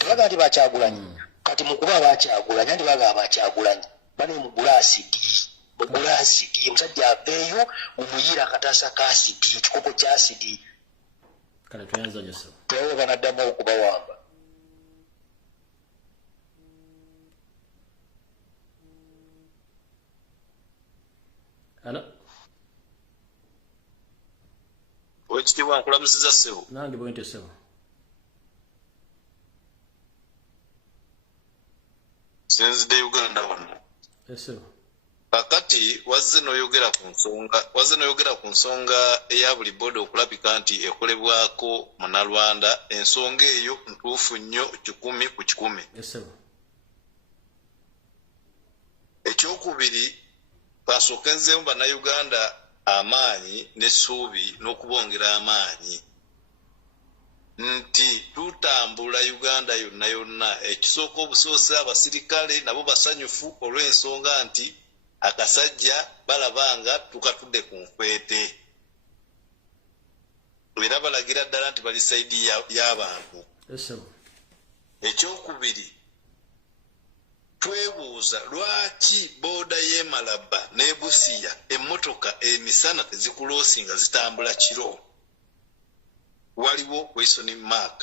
tebaga nti bakyagulanyi kati mukuba bakyagulanyi anti baga bakyagulanyi bane mugula asidi omusajja aveeyo mumuyira akataasa ka asidi ekikopo kya asidi kale tweyanza nyoso tebawe banaddamu okubawamba Wekitiibwa nkulamusiza ssebo nange bwente ssebo sinzidde Uganda wano ssebo kakati wazze n'oyogera ku nsonga eya buli boda okulabika nti ekolebwako Munnalwanda ensonga eyo ntuufu nnyo 100 ku 100 ssebo ekyokubiri twasooka nzeemu bannayuganda amaanyi n'essuubi n'okubongera amaanyi nti tutambula Uganda yonna yonna ekisooka obusoose abasirikale nabo basanyufu olw'ensonga nti akasajja balabanga tukatudde ku nkwete era balagira ddala nti bali sayidi y'abantu ekyokubiri twebuuza lwaki booda y'e Malaba ne Busia emmotoka emisana tezikuloosinga zitambula kiro waliwo question mark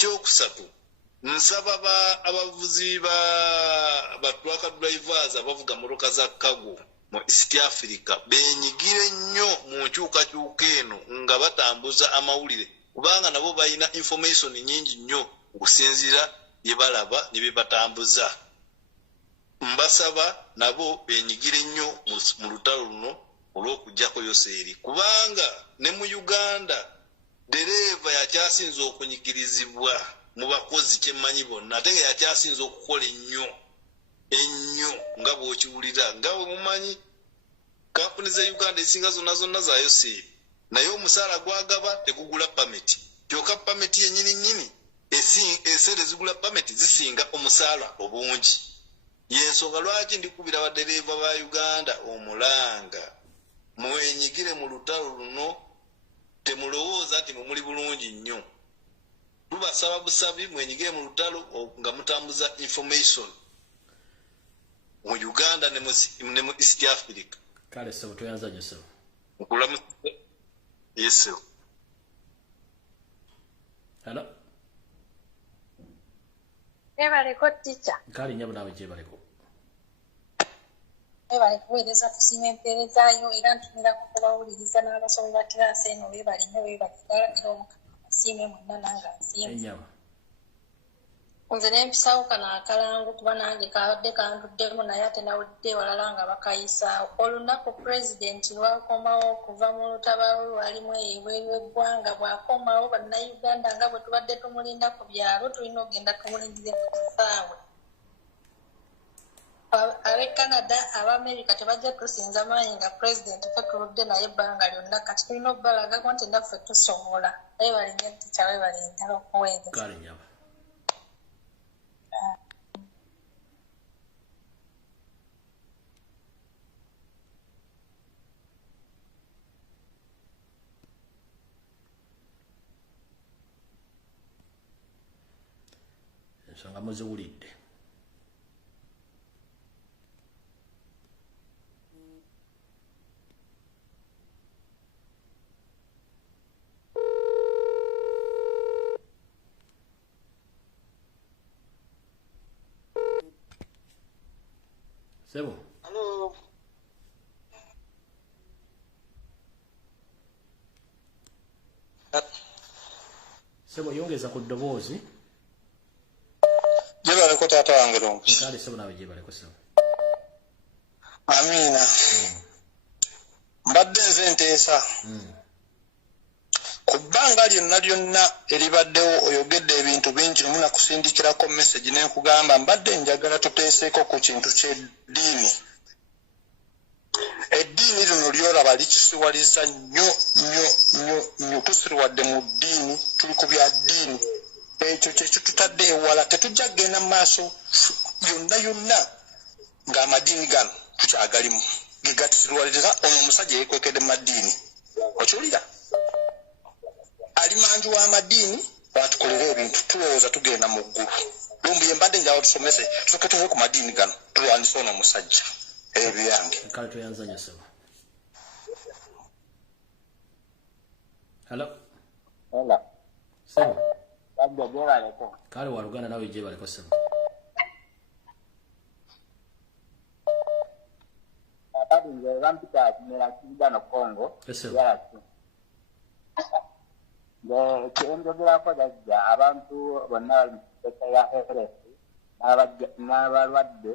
ekyokusatu nsaba abavuzi ba truck drivers abavuga motoka za cargo mu East Africa benyigire nnyo mu nkyukakyuka eno nga batambuza amawulire kubanga nabo balina information nyingi nnyo okusinziira bye balaba ne bye batambuza. Mbasaba nabo benyigire nnyo mu lutalo luno olw'okujjako Yoseri kubanga ne mu Uganda dereva yakyasinza okunyigirizibwa mu bakozi kyemmanyi bonna ate nga yakyasinza okukola ennyo nga bw'okiwulira nga bwe mumanyi kampuni za Uganda esinga zonna za Yoseri naye omusaala gwagaba tegugula pameti kyokka pameti yennyini eseera ezigula pameti zisinga omusaala obungi. Yensonga lwaki ndikubira abadereva ba Uganda omulanga mwenyigire mu lutalo luno temulowooza nti muli bulungi nnyo. Tubasaba busabi mwenyigire mu lutalo nga mutambuza information mu Uganda ne mu East Africa. Kale sebo tuyanza nyo sebo. Yes sir. Hello. Ebaleko teacher. Kale nyabo nawe je baleko. Ebaleko kuweereza tusima empeereza yo era ntumira kubawuliriza n'abasomi ba kirasi eno bebali nnyo bebalidala era omukasiime mwonna nange nsiima. Enyama. Nze n'empisawo kano akalangu kuba nange kadde kanduddemu naye ate nawulidde walala nga bakayisaawo. Olunaku pulezidenti lwakomawo okuva mu lutabaalo lwalimu ebweru eggwanga bw'akomawo bannayuganda nga bwe tubadde tumulinda ku byalo tulina okugenda tumulindire ku kisaawe. Ab'e Canada ab'Amerika tebajja tusinza maanyi nga pulezidenti ffe tuludde naye ebbanga lyonna kati tulina okubalagako nti naffe tusobola. Weebale nnyo ttica weebale ntala okuweereza. Kale nyama. Ensonga muziwulidde. Sebo. Hello. Sebo yongeza ku ddoboozi. Jebaleko taata wange lumpi. Kale sebo nawe jebaleko sebo. Amina. Mbadde nze nteesa. Ku bbanga lyonna eribaddewo oyogedde ebintu bingi muna kusindikirako message n'enkugamba mbadde njagala tuteeseeko ku kintu ky'eddiini. Eddiini lino lyolaba likisiwaliza nnyo tusirwadde mu ddiini tuli ku bya ddiini. Ekyo kyekyo tutadde ewala tetujja kgenda mu maaso yonna ng'amadiini gano tukyagalimu gegatusirwaliriza ono omusajja yeekwekedde mu maddiini. Okiwulira? Ali manju w'amadiini batukolera ebintu tulowooza tugenda mu ggulu. Lumbuye mbadde njagala tusomese tusooke tuve ku madiini gano tulwanyise ono omusajja. Ebyo byange. Kale tuyanzanya sebo. Hello. Hello. Sebo. Babbe jebaleko. Kale waluganda nawe jebaleko sebo. Kati nze bampita kimera kigano Congo. Sebo. Ekyenjogerako jajja abantu bonna bali mu sekta ya health n'abalwadde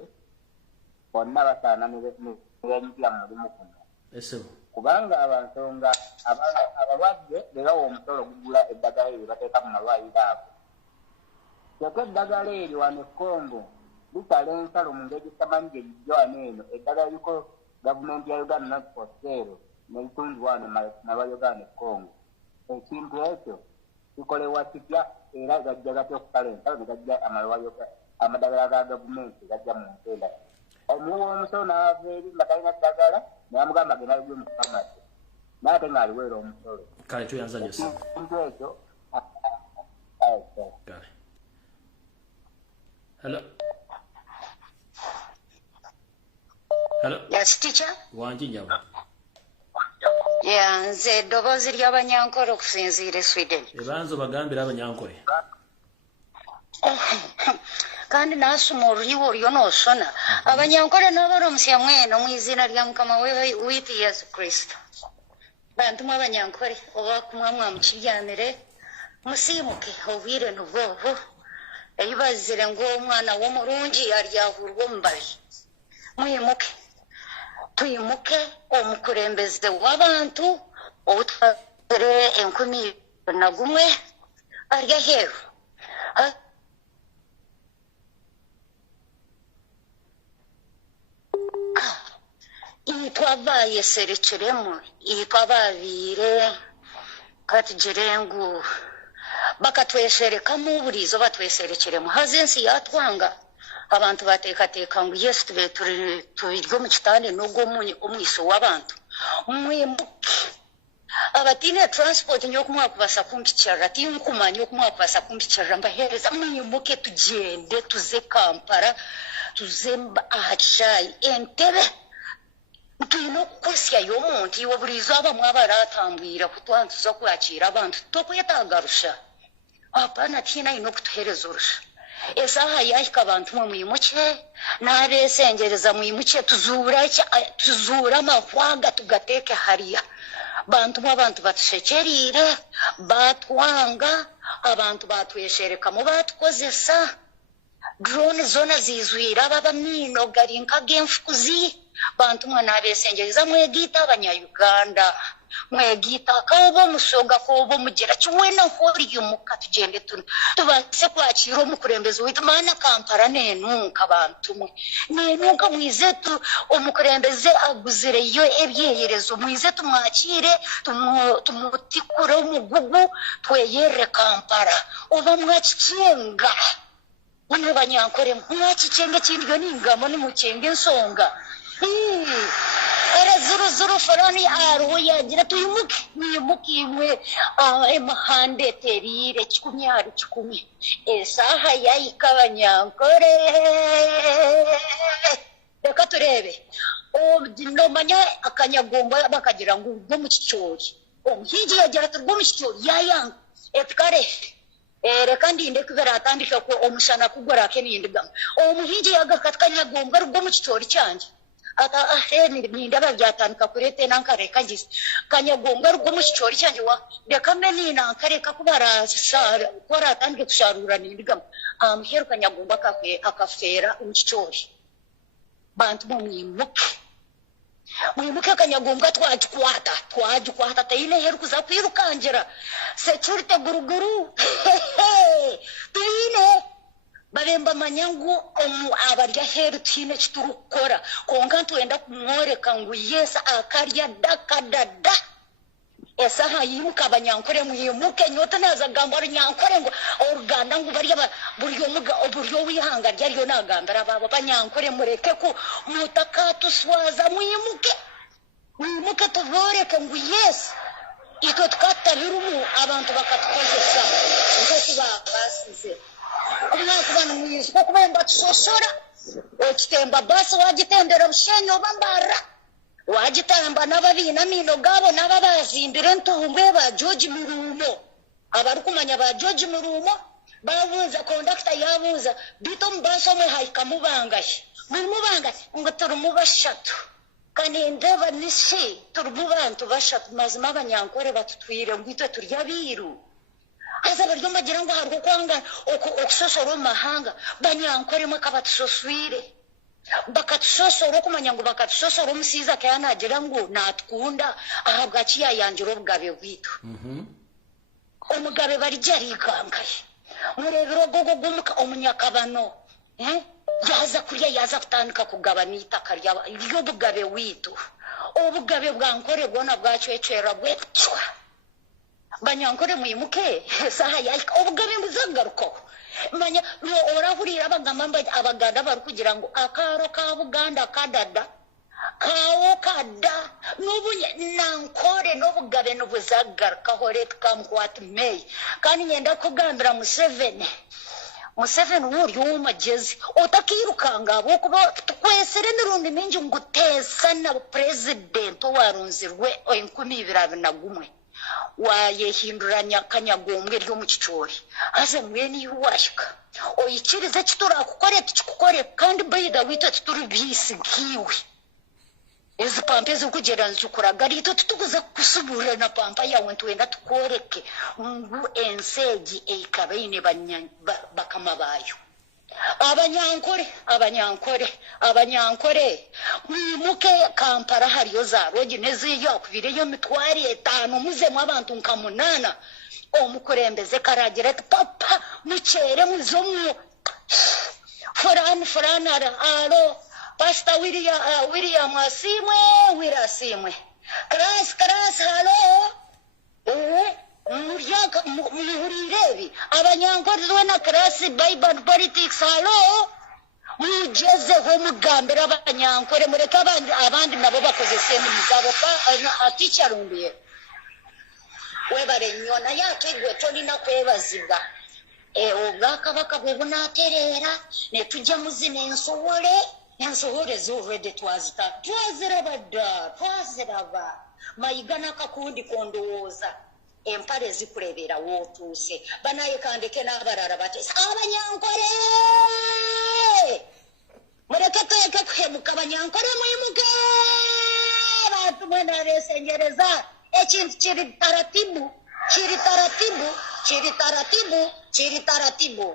bonna basaana ne beenyigira mu mulimu guno. Kubanga abansonga abalwadde be bawa omusolo gugula eddagala eryo bateeka mu malwaliro ago. Kyokka eddagala eryo wano e Congo lisala ensalo mu ngeri tamanyi gye lijja wano eno eddagala liko gavumenti ya Uganda not for sale n'ebitundibwa wano n'abayuganda e Congo. Ekintu ekyo kikolebwa kitya era gajja gatya okukala ensalo ne gajja amadagala ga gavumenti gajja mu nkeenda. Omuwa omusolo n'ava eri nga talina ddagala n'amugamba agenda aligwe mu famasi n'ate ng'aliweera omusolo. Kale tuyanzanya sebo. Ekintu ekyo kale. Hello. Hello. Yes, teacher. Wanji nyabo. Nze eddoboozi ly'abanyankole okusinziira e Sweden. Ebanzo bagambira abanyankole. kandi nasoma uriwo ryonosona abanyankore n'abaromusya mwene mu izina rya mukama witwa Yesu Kristo bantu mw'abanyankore oba kumwamwa mu kibyamire musimuke obwire n'ubwobo eyibazire ngo umwana w'omurungi yaryahurwa omubali mwimuke tuyimuke omukulembeze w'abantu obutwazire 11 arya heru itwabaye serekeremu itwababire katigirengu bakatweshereka mu burizo batweserekeremu hazensi yatwanga abantu batekateka ngo yes tubiryo mu kitande n'ubwo umwiso w'abantu mwimuke abatine transport nyo kumwakubasa kumpicara tinkumanya kumwakubasa kumpicara mbahereza mwimuke tugende tuze Kampala tuzemba ahachayi Entebbe tuyino kwesya y'omuntu iwo burizo abamwe abaratambwira kutwantuza kwakira abantu tokwetagarusha apana tina ino kutuhereza urusha esaha yahika abantu mwimuke n'abesengereza mwimuke tuzura amahwaga tugateke hariya bantu batushekerire batwanga abantu batweshereka mu batkozesa drone zona zizwira baba mino garinka gemfukuzi bantu mwana abesengereza mwegita abanya-Uganda mwegita kabo musoga kobo mugera kiwena hori yumuka tugende tubase kwakira omukurembeze witu mana Kampala nenunka bantu nenunka mwizetu omukurembeze aguzire yo ebyeyerezo mwizetu mwakire tumutikure omugugu tweyere Kampala oba mwakicenga mwana banyankore mwakicenge kindyo ningamo ni mukenge nsonga era zuru farani aruho yagira tuyimuke imwe emahande terire 10 esaha yayika abanyankore reka turebe nomanya akanyagomba bakagira ngo ubwo mu kicori omuhigi yagira turwo mu kicori yayanga etkare reka ndinde kubera atandika ko omushana kugora kenindigama omuhigi yagakatkanyagomba rwo mu kicori cyanje ata ndaba byatandika kurete nankareka ngize kanyagomba rwo mu kicori cyanje wa reka meni nankareka kubara shara kora atandike kusharura nindigama amheru kanyagomba akafera mu kicori bantu mwimuke kanyagomba twajikwata tayine heru kuza kwirukangira security guruguru tuyine babemba manyangu abarya heru tine kiturukora konka tuenda kumworeka ngo yesa akarya dakadada esaha yimuka abanyankore mwimuke nyota naza gambara nyankore ngo Uganda ngo bariya buryo wihanga ryariyo nagambara baba banyankore mureke ko mutakatu swaza mwimuke tuvoreke ngo yes iko tukatabirumu abantu bakatkozesa ngo tubasize kubana mwizo kubemba tusosora okitemba basi wagitendera bushenyo bambara wagitamba n'ababina mino gabo n'ababazimbire ntumbwe ba George Murumo abarukumanya ba George Murumo babuza conductor yabuza bito mbaso mwe haika mubangaye ngo turumubashatu kandi ndeba nisi turububantu bashatu mazima abanyankore batutwire ngwitwe turya biru aza baryo magira ngo harwo kwanga okusosoro mahanga banyankore makabatusoswire bakatusosoro kumanya ngo bakatusosoro musiza kayana agira ngo natkunda ahabwa kiya yanjiro obugabe bwitu omugabe bari jarikangaye murebero gogo gumuka omunyakabano yaza kurya yaza kutandika kugabanita karya iryo bugabe witu obugabe bwankore bwona bwacwecera bwetwa banyankore mwimuke saha yalika obugabe muzagaruko manya orahurira abaganda bari kugira ngo akaro ka Buganda kadada kawo kada n'ubunye nankore n'obugabe n'ubuzagaruka hore tukamkwata May kandi nyenda kugambira Museveni wuri w'umagezi otakirukanga abo kuba twesere n'urundi minji ngutesa na president warunzirwe 2021 wayehinduranya kanyagombwe ryo mu kichori aze mwene yuwashika oyikiriza kitura akukore tukikukore kandi bayida wita kituru bisigiwe ezi pampe zikugera nzukura garito tutukuza kusubura na pampa yawe ntwenda tukoreke ngu enseji eikabeine bakama bayo abanyankore mwimuke Kampala hariyo za rogi neziyo kuvireyo mitwari 5 muzemu abantu nkamunana omukurembeze karagira ati papa mucere muzomu forani alo Pastor William asimwe Kras halo muhurirebi abanyankore wena Kras Bible politics halo mujezeho mugambira abanyankore mureka abandi nabo bakoze semi mugabo aticha Lumbuye webare nyona yake gwe tolina kwebaziga obwakabaka bwe bunaterera ne tujja muzina ensohole z'olwedde twaziraba mayigana kakundi kondowooza empale zikulebeera wootuuse banaye kandeke n'abalala batesa abanyankore mureke teeke kuhemuka abanyankore mwimuke bantu mwena abeesengereza ekintu kiri taratibu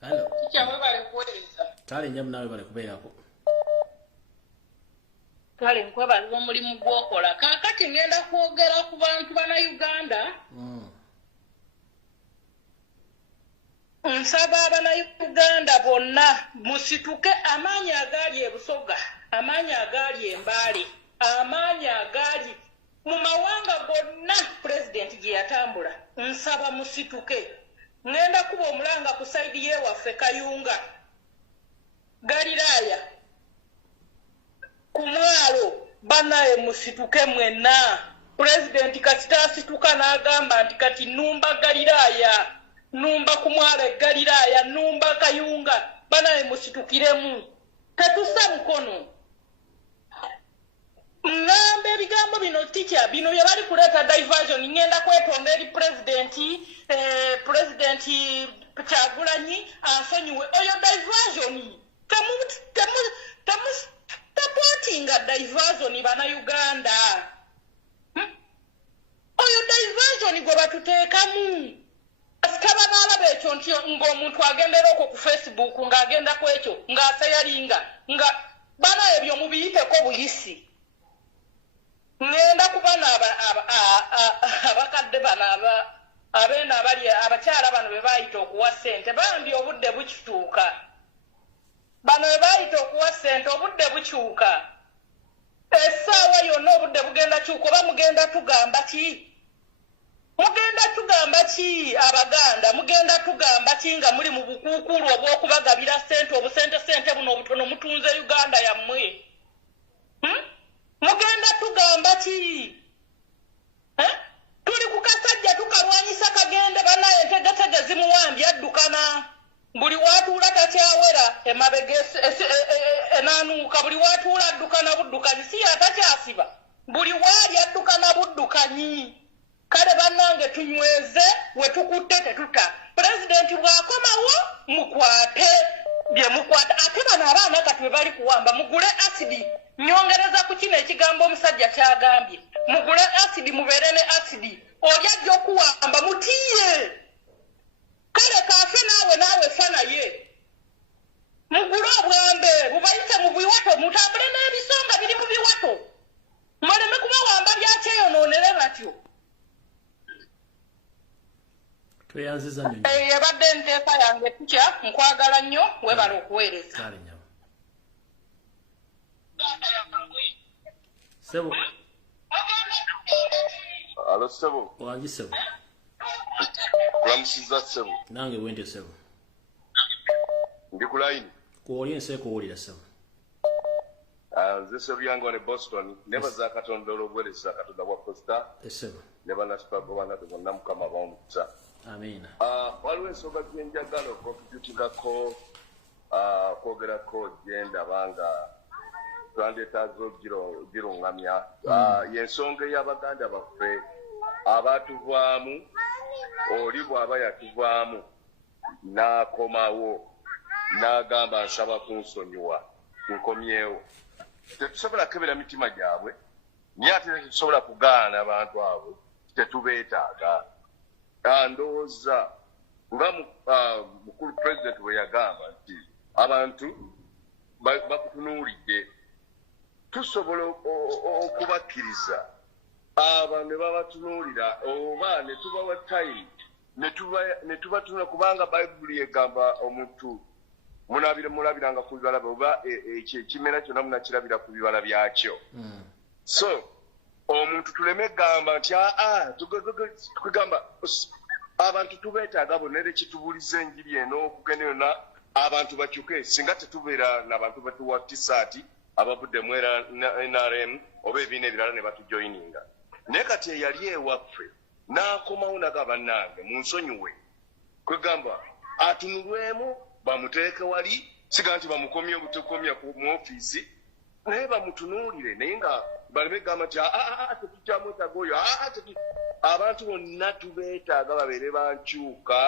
Hello. Kale nyamu nawe bale kubeerako. Kale nkwebaza omulimu gw'okola. Kaakati ngenda kwogera ku bantu bana Uganda. Nsaba abana Uganda bonna musituke amaanyi agali e Busoga, amaanyi agali e Mbale, amaanyi agali mu mawanga gonna president gye yatambula. Nsaba musituke. Ngenda kuba omulanga ku side y'Ewaffe Kayunga Galilaya kumwalo banaye musituke mwenna president kasita asituka n'agamba nti kati numba Galilaya numba kumwalo Galilaya numba Kayunga banaye musitukiremu tetusa mukono ngambe ebigambo bino ticha bino bye bali kuleta diversion ngenda kwetonda eri president Kyagulanyi asonyiwe oyo diversion tapotinga diversion bana Uganda oyo diversion gwe batuteekamu asikaba n'alaba ekyo nti ng'omuntu agendera okwo ku Facebook ng'agenda ku ekyo ng'aseyalinga nga bana ebyo mubiyiteko buyisi ngenda kubana abakadde bana abena abali abakyala bano be bayita okuwa ssente bambi obudde bukituuka bano be bayita okuwa ssente obudde bukyuka essaawa yonna obudde bugenda kyuka oba mugenda tugamba ki Abaganda mugenda tugamba ki nga muli mu bukuukulu obw'okubagabira ssente obusente buno obutono mutunze Uganda yammwe mugenda tugamba ki tuli ku kasajja tukalwanyisa kagende banaye entegetege zimuwambye addukana buli watuula takyawera emabega enaanuuka buli watuula addukana buddukanyi si atakyasiba buli waali addukana buddukanyi kale bannange tunyweze we tukutte tetuta pulezidenti bw'akomawo mukwate bye mukwate ate bano abaana kati bwe bali kuwamba mugule asidi nyongereza ku kino ekigambo omusajja kyagambye mugule asidi mubeere ne asidi oli ajja okuwamba mutiye kale kaafe naawe fa naye mugule obwambe bubayite mu biwato mutambule n'ebisonga biri mu biwato muleme kubawamba byakyeyonoonere batyo yabadde nteeka yange tutya nkwagala nnyo webala okuweereza Sebo. Alo Sebo. Wangi Sebo. Kulamusiza Sebo. Nange wende Sebo. Ndi ku line. Kuwulira ensi kuwulira Sebo. Nze Sebo yange ne Boston neba za Katonda olw'obuweereza Katonda bwa Posta. Sebo. Neba nasipago bana tubonna Mukama bamutsa. Amina. Waliwo ensonga gyenjagala okucontributingako kwogerako genda banga twandetaazo girungamya y'ensonga ey'abaganda baffe abatuvaamu oli bw'aba yatuvaamu n'akomawo n'agamba nsaba kunsonyiwa nkomyewo tetusobola kebera mitima gyabwe naye ate tetusobola kugaana abantu abo tetubeetaaga ndowooza nga mukulu pulezidenti bwe yagamba nti abantu bakutunuulidde tusobola okubakkiriza aba ne babatunuulira oba ne tubawa time ne tubatunula kubanga bayibuli egamba omuntu mulabiranga ku bibala oba ekimera kyonna munakirabira ku bibala byakyo so omuntu tuleme gamba nti tukugamba abantu tubeetaaga bonna era ekitubuliza enjiri eno okugenda yonna abantu bakyuke singa tetubeera n'abantu batuwa tisaati abavudde mu NRM oba ebiina ebirala ne batujoyininga naye kati eyali ewaffe n'akomawo naga bannange munsonyiwe kwegamba atunulwemu bamuteeke wali siga nti bamukomye obutekomya mu ofiisi naye bamutunuulire naye nga baleme gamba nti tetukyamwetaaga oyo abantu bonna tubeetaaga babeere bankyuka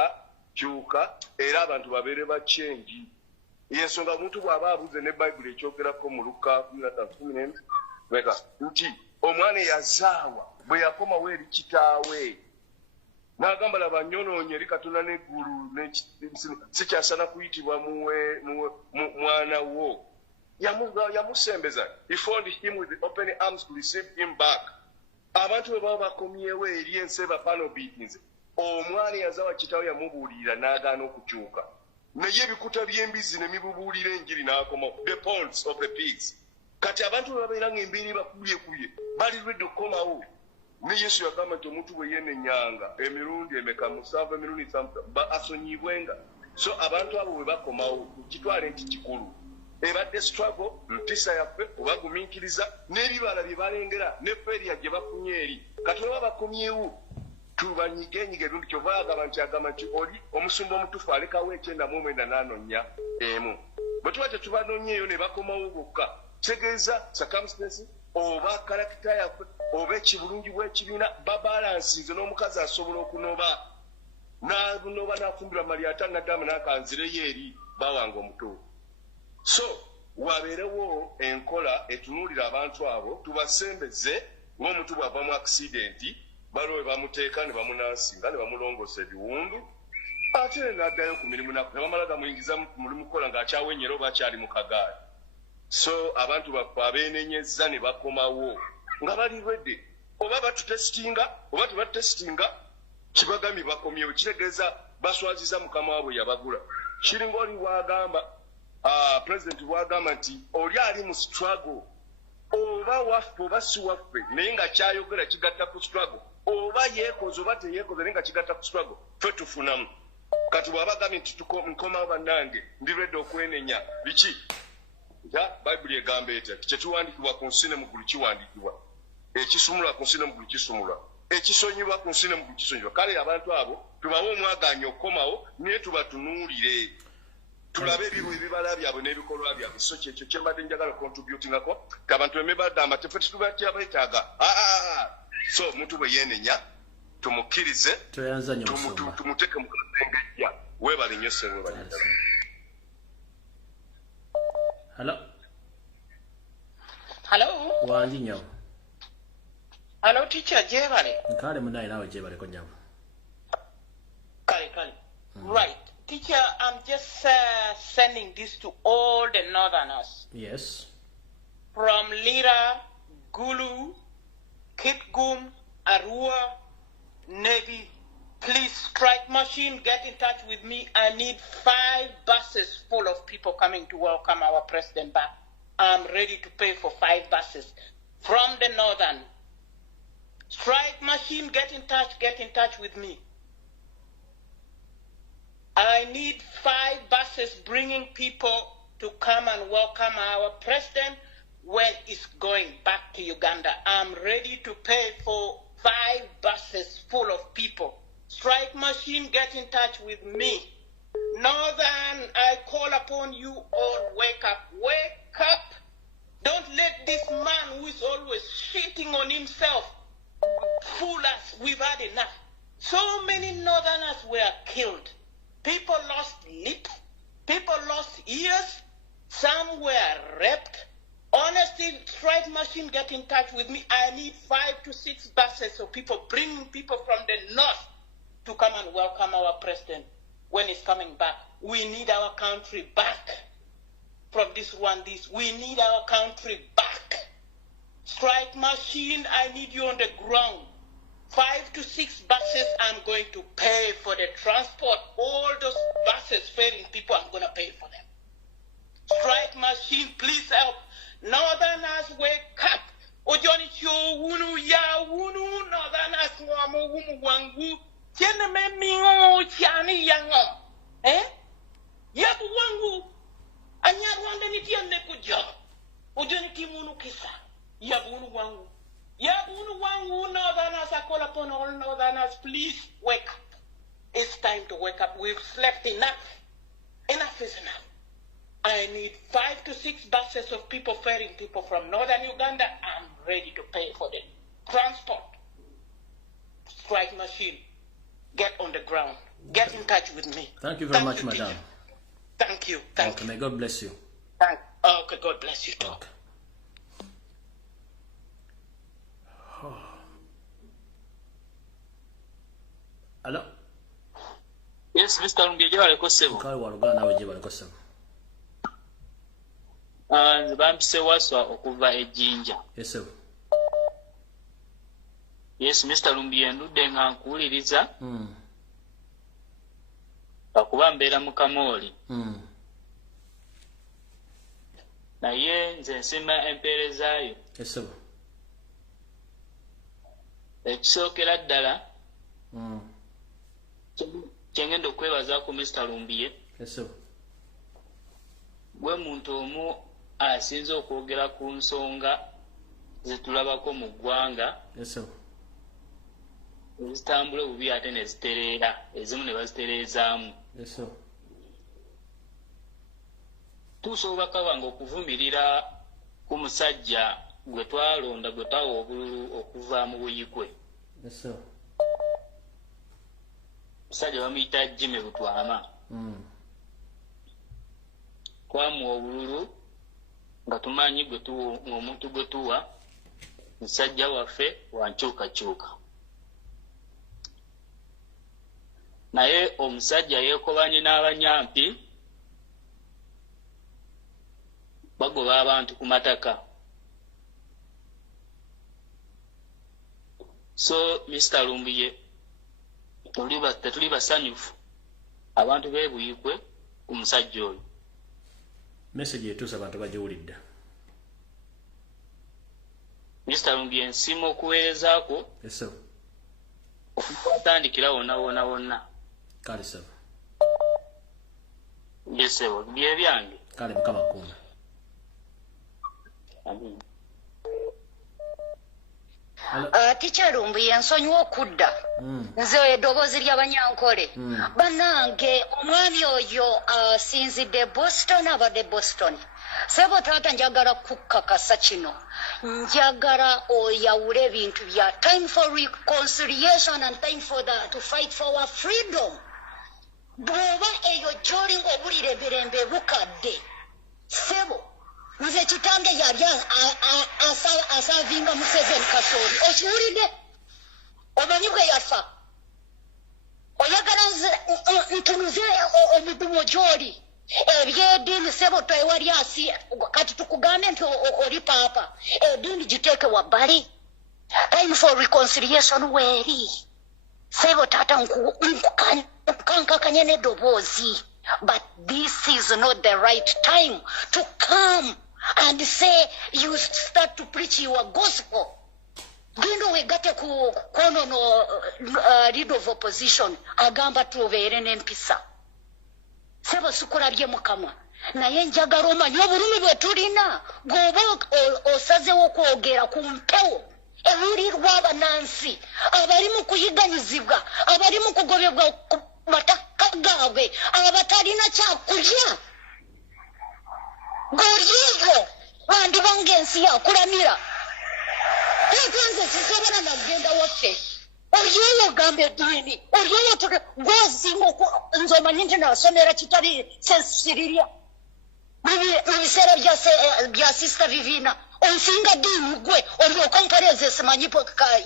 era abantu babeere bakyenji yensonga omuntu bw'aba abuze ne bayibuli ekyogerako mu Luka 13:10 nti omwana eyazaawa bwe yakomawo eri kitaawe n'agamba laba nyonoonye eri Katonda n'eggulu sikyasana kuyitibwa mwana wo yamusembeza he found him with open arms to receive him back abantu bwe baba bakomyewo eri ensi bapano beatings omwana eyazaawa kitaawe yamubuulirira n'agaana okukyuka naye ebikuta by'embizi ne mibubuulira enjiri n'akomawo the ponds of the pigs kati abantu bwe babeera ng'embeera ebakubyekubye bali lwedde okukomawo ne Yesu yagamba nti omuntu bwe yeenenyanga emirundi emeka 7 emirundi 7 asonyibwenga so abantu abo bwe bakomawo kitwale nti kikulu ebadde struggle mpisa yaffe obagumiikiriza n'ebibala bye balengera ne feria gye bafunye eri kati bwe bakomyewo tubanyigenyiga ebintu kyova agamba nti oli omusumba omutufu alekawo 9 n'anonya emu bwe tuba tetubanonyeeyo ne bakomawo bokka kitegeeza circumstances oba karakita yaffe oba ekibulungi bw'ekibiina babalansinze n'omukazi asobola okunoba n'anoba n'afumbira malyata naddama n'akanzireyo eri bawanga omutuufu so wabeerewo enkola etunuulira abantu abo tubasembeze ng'omuntu bw'ava mu accidenti baliwe bamuteeka ne bamunansinga ne bamulongoosa ebiwundu ate n'addayo ku mirimu ne bamala gamuyingiza mu mulimu kukola ng'akyawenyera oba akyali mu kagaali so abantu baffe abeenenyezza ne bakomawo nga bali lwedde oba batutesitinga oba tebatutesitinga kibagambye bakomyewo kitegeeza baswaziza mukama waabwe yabagula kiringa oli bwagamba pulezidenti bwagamba nti oli ali mu struggle oba waffe oba si waffe naye nga kyayogera kigatta ku struggle oba yeekoze oba teyeekoze naye nga kigatta ku struggle ffe tufunamu kati bw'abagambye nti nkomawo bannange ndi lwedde okwenenya biki bayibuli egamba etya kyekiwandiikibwa ku nsi ne mu ggulu kiwandiikibwa ekisumulwa ku nsi ne mu ggulu kisumulwa ekisonyibwa ku nsi ne mu ggulu kisonyibwa kale abantu abo tubawe omwagaanya okukomawo naye tubatunuulire tulabe ebibala byabwe n'ebikolwa byabwe so kyekyo kyembadde njagala contributingako ti abantu bemebadamba tefe titubakyabetaaga so omuntu bwe yeenenya tumukkirize tumuteeke mu kasengejja weebale nnyo ssenwe banyagala Hello. Wanji nyawo. Hello, teacher Jebale. Nkale munai nawe Jebale ko nyawo. Kale. Right. Teacher, I'm just sending this to all the northerners. Yes. From Lira, Gulu, Kitgum, Arua, Navy. Please, strike machine, get in touch with me. I need 5 buses full of people coming to welcome our president back. I'm ready to pay for 5 buses from the northern. Strike machine, get in touch with me. I need 5 buses bringing people to come and welcome our president when he's going back to Uganda. I'm ready to pay for 5 buses full of people. Strike machine, get in touch with me. Northern, I call upon you all, wake up. Wake up. Don't let this man who is always shitting on himself fool us. We've had enough. So many northerners were killed. People lost lips. People lost ears. Some were raped. Honestly, Strike Machine, get in touch with me. I need 5 to 6 buses of people, bringing people from the north to come and welcome our president when he's coming back. We need our country back from this one. We need our country back. Strike Machine, I need you on the ground. 5 to 6 buses, I'm going to pay for the transport. All those buses ferrying people, I'm going to pay for them. Strike Machine, please help. Northerners, wake up. Ojoni cho wunu ya wunu. Northerners wamo wumu wangu. Tiene me mingo chani yango. Yabu wangu. Anyar wanda ni tiene kujo. Ojoni kimunu kisa. Yabu wunu wangu. Yabu wunu wangu. Northerners, I call upon all Northerners, please wake up. It's time to wake up. We've slept enough. Enough is enough. I need 5 to 6 buses of people ferrying people from northern Uganda. I'm ready to pay for the transport. Strike Machine, get on the ground. Get in touch with me. Thank you very much, madam. Thank you. Okay, may God bless you. Okay, God bless you too. Okay. Hello? Yes, Mr. Lumbuye, jawale kosebo. Kale walugana nawe jawale kosebo. Nze bampise waswa okuva ejjinja. Yes, sir. Yes, Mr. Lumbuye, ndudde nga nkuwuliriza. Akuba mbeera mu Kamooli. Naye nze nsima empeerezaayo. Yes, sir. Ekisookera ddala. Kyengenda okwebazaako Mr. Lumbuye. Yes, sir. Gwe muntu omu asinze okwogera ku nsonga zetulabako mu ggwanga. Yes, sir. Ezitambula obubi ate ne zitereera, ezimu ne bazitereezaamu. Yes, sir. Tusobola kabanga okuvumirira ku musajja gwe twalonda, gwe twawa obululu okuva mu buyigwe. Yes, sir. Musajja bamuyita Jimmy Butwama. Twamuwa obululu nga tumanyi omuntu gwe tuwa musajja waffe wankyukakyuka. Naye omusajja yeekobanye n'abanyampi bagoba abantu ku mataka. So, Mr. Lumbuye, tetuli basanyufu abantu beebuyikwe ku musajja oyo. Message yetuusa abantu bagiwulidde. Mr. Lumbuye, nsiima okuweerezaako. Yes, sir. Okutandikira wonna. Kale, sir. Yes, sir. Bye byange. Kale, Mukama akuuma. Amen. Teacher Lumbuye, nsonyiwa okudda. Nze eddoboozi ly'Abanyankole. Bannange, omwami oyo asinzidde Boston, abadde Boston. Sebo taata njagala kukakasa kino. Njagala oyawule ebintu bya time for reconciliation and time for to fight for our freedom. Bw'oba eyo gy'oli ng'obulira emirembe bukadde. Sebo, nze kitange yali asavinga Museveni Kasooli. Okiwulidde? Omanyi bwe yafa? Oyagala ntunuze omudumo gy'oli. Ebyeddiini sebo twewali asi kati tukugambe nti oli paapa. Eddiini giteeke wabbali. Time for reconciliation weeri. Sebo taata nkukankakanya n'eddoboozi. But this is not the right time to come and say you start to preach your gospel. Gendo wegatte ku kono no leader of opposition agamba tubeere n'empisa. Sebo sikulabye Mukama. Naye njagala omanyi obulumi bwe tulina bw'oba osazeewo okwogera ku mpewo ewulirwa abannansi abali mu kuyiganyizibwa, abali mu kugobebwa ku mataka gaabwe, abatalina kyakulya. Goliyo bandi bangensi yakulamira tekanze sisobera nagenda waffe oyoyo gambe eddiini oyoyo gwezinga nzomanyi nti nasomera kitali sensiriria mu biseera bya sister Vivina onsinga ddiini gwe olyoka mpereze simanyi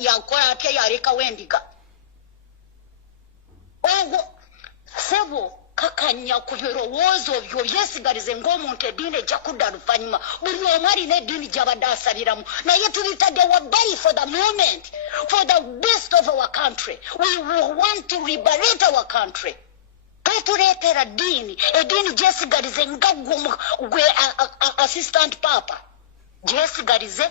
yakola atya yaleka wendiga ogwo sebo kakanya ku birowoozo byo byesigalize ng'omuntu eddiini ejja kudda luvannyuma buli omu alina eddiini gy'abadde asabiramu naye tulitadde wabbali for the moment for the best of our country we want to liberate our country twetuleetera ddiini eddiini gyesigalize nga gwe assistant papa gyesigalize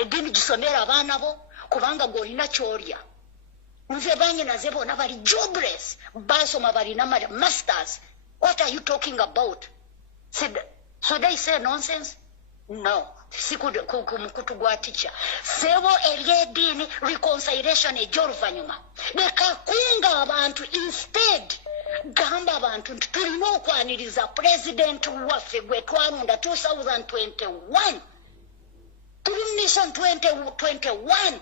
eddiini gisomera abaana bo kubanga gw'olina ky'olya nze banyinaze bonna bali jobless basoma balina masters. What are you talking about? Should I say nonsense? No. Sikudu gwa teacher. Sebo eryedini reconciliation ejoluvanyuma. Nekakunga abantu instead gamba abantu tulina okwaniriza president waffe gwe twalonda 2021. Mission 2021.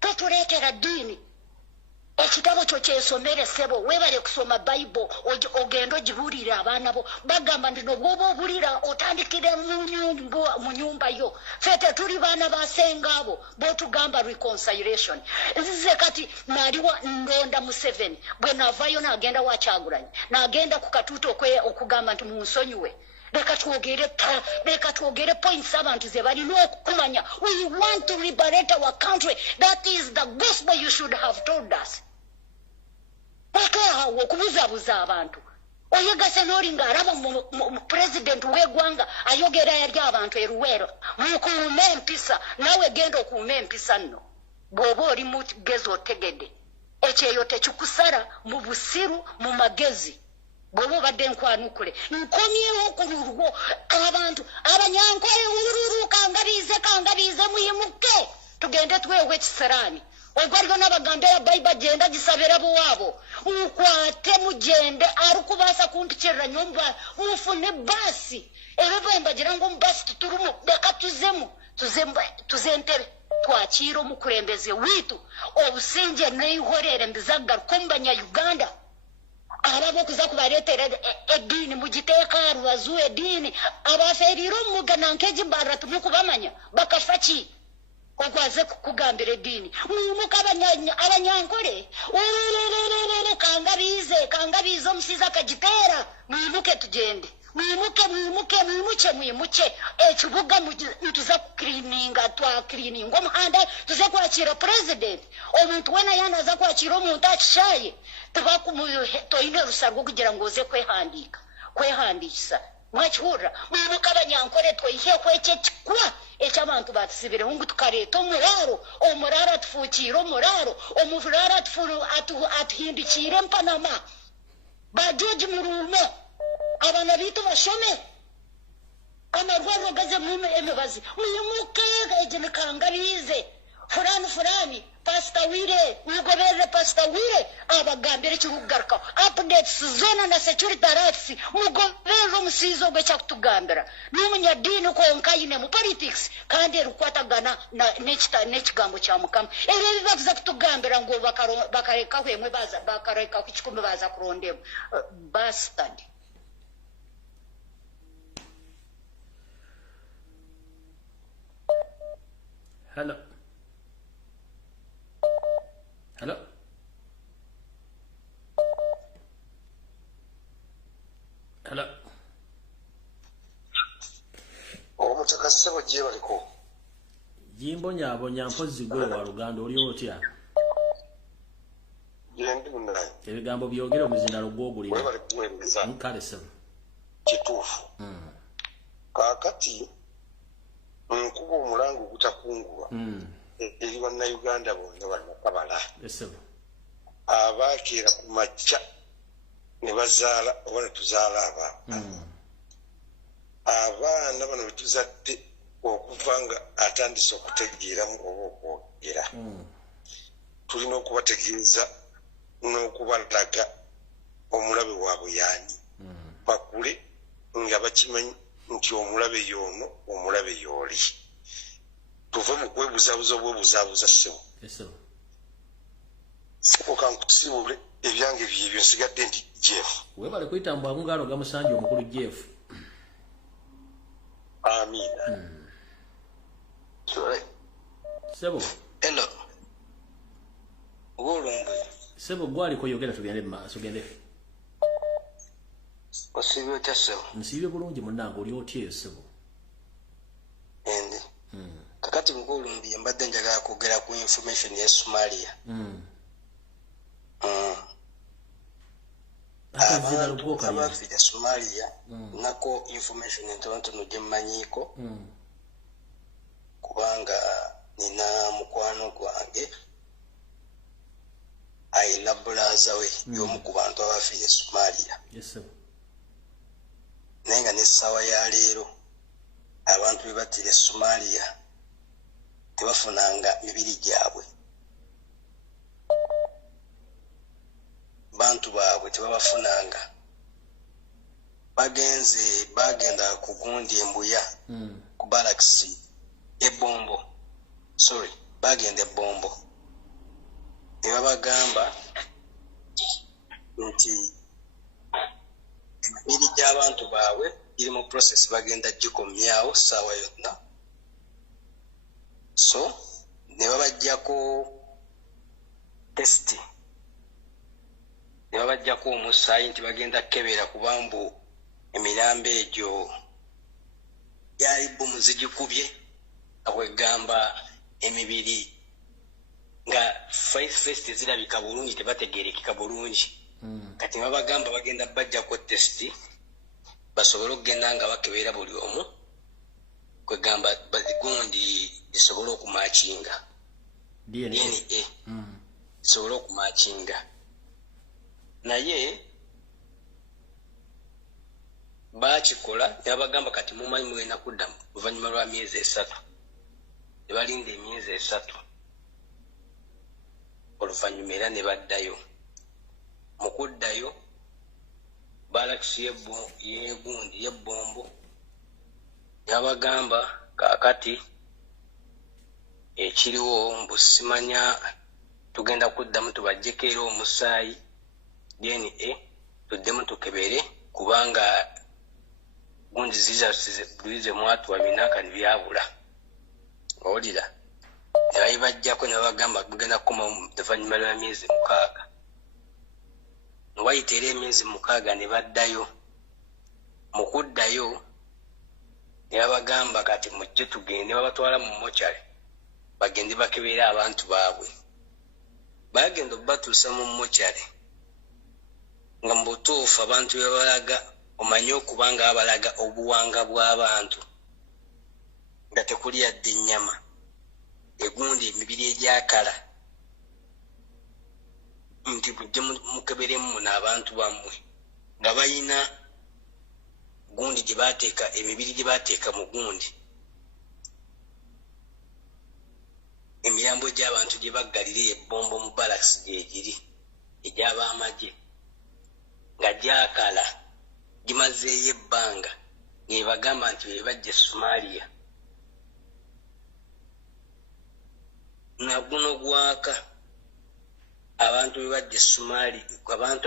Twetuleetera ddiini. Ekitabo kyo kyesomere sebo webale kusoma Bible ogendo gibuulira abaana bo bagamba nti bw'oba obulira otandikire mu nyumba yo fete tuli baana basenga abo botugamba reconciliation nzize kati naliwa ndonda mu 7 bwe navayo n'agenda wa Kyagulanyi n'agenda ku katuuto okugamba nti munsonyiwe leka twogere points abantu ze balina okumanya. We want to liberate our country. That is the gospel you should have told us. Awo okubuzabuza abantu oyegase n'olinga araba mu president w'eggwanga ayogera yali abantu eruwero mukuume empisa nawe genda okuuma empisa nno bw'oba oli mugezi otegedde ekyeyo tekikusala mu busiru mu magezi bw'oba obadde nkwanukule nkomyewo okululwo abantu abanyankole ululu kangabize muyimuke tugende twewe ekiseraani ogwaliwo n'abagambira Bible genda gisabira buwaabo mukwate mugende arukubaasa kumpikirira nyumba mufune basi ebibemba gira ngo mbasi tuturumu leka tuzentere twakira omukulembeze witu obusinge n'ihorere mbizagaruka mu banyayuganda arabo kuza kubaleetera eddiini mugiteeka rubazu eddiini abafeerire omugana nkeji mbarra tumukubamanya bakafa ki okwaze kugambira eddiini mwimuka abanyankole kangabize omusiza kagiteera mwimuke tugende mwimuke ekibuga tuza kukirininga twakirininga omuhanda tuze kwakira president omuntu wena yanaza kwakira omuntu akishaye toyina olusa rw'okugira ngo oze kwehandikisa mwakihurira mwimuka abanyankole twiheho ekyekikwa eky'abantu batusibireho ngu tukareeta omuraaro atufuukiire omuraaro atuhindukiire empanama bajoji muruume abaana bitu bashome amarwariro gaze emibazi mwimuke eginikangarize fulani pastor wire mugoberere pastor wire abagambire kirugaruka updates zona na security rights mugoberere omusiizo ogwe kyakutugambira n'umunyaddiini konka yine mu politics kandi rukwatagana n'ekigambo kya Mukama ebyo bibavuza kutugambira ngo bakareka hwemwe bakareka ku kikumi baza kurondemu bastard. Hello. Omutaka ssebo gye baliko Jimbonya mpozi gwe wa Luganda oli otya? Yenduna. Ebigambo byogera omuzina lugogulira. Webali kuweereza. Nkale ssebo. Kituufu. Kaakati nkuba omulango gutakungulwa. Eri bannayuganda bonna bannakabala. Ssebo. Abakeera ku makya ne bazaala oba ne tuzaala abaana. Abaana bano be tuzadde okuva nga atandise okutegeeramu oba okwogera. Tulina okubategeeza n'okubalaga omulabe waabwe yaani. Bakule nga bakimanyi nti omulabe y'ono omulabe y'oli tuve mu kwebuzabuza obwebuzabuza ssebo sebo kankusibule ebyange byebyo nsigadde ndi Jeff webale kuyitambwa ngalo gamusanje omukulu Jeff amina sorry sebo hello Lumbuye sebo gwali koyogera tugende maaso gende osibye otya sebo nsibye bulungi munnange oli otya sebo ende kakati Lumbuye mbadde njagala kwogera ku information ya Somalia abantu abafiira Somalia nako information entonotono gye mmanyiiko kubanga nina mukwano gwange ayina bulaza we y'omu ku bantu abafiira Somalia naye nga n'essaawa ya leero abantu be battira Somalia tebafunanga mibiri gyabwe bantu baabwe tebabafunanga bagenda ku gundi embuya ku balaksi ebombo bagenda ebombo ne babagamba nti emibiri gy'abantu baabwe giri mu process bagenda gikomyawo ssaawa yonna so ne babajjako testi ne babajjako omusaayi nti bagenda kukebera kubambu emirambo egyo gyali bomu zigikubye akwegamba emibiri nga first zirabika bulungi tebategerekeka bulungi kati babagamba bagenda bajjako testi basobole okugenda nga bakebera buli omu kwegamba bazigundi zisobole okumakinga DNA zisobole okumakinga naye bakikola nebagamba kati mumanyi mugenda kudda oluvannyuma lwa myezi 3 nebalinda emyezi 3 oluvannyuma era ne baddayo mu kuddayo balakisi yegundi yebbombo nebagamba kaakati ekiriwo mbu simanya tugenda kuddamu tubajjeko era omusaayi DNA tuddemu tukebere kubanga gundi zize mwatu wabinaka nibyabula owulira nebayibajjako nebagamba bugenda kukoma oluvannyuma lwa myezi 6 newayita era emyezi 6 ne baddayo mu kuddayo nebabagamba kati mujje tugende babatwala mu mochari bagende bakebera abantu baabwe bagenda batuusa mu mochari nga mbutuufu abantu bebalaga omanye okubanga abalaga obuwanga bw'abantu nga tekuli yadde ennyama egundi emibiri egyakala nti mujje mukeberemu n'abantu bammwe nga bayina gundi gye baateeka emibiri gye baateeka mu gundi emirambo gy'abantu gye baggalira ebbombo mu balasi gyegiri egy'abaamagye nga gyakala gimazeeyo ebbanga ng'ebagamba nti bebajja Somalia naguno gwaka abantu bebajja Somalia abantu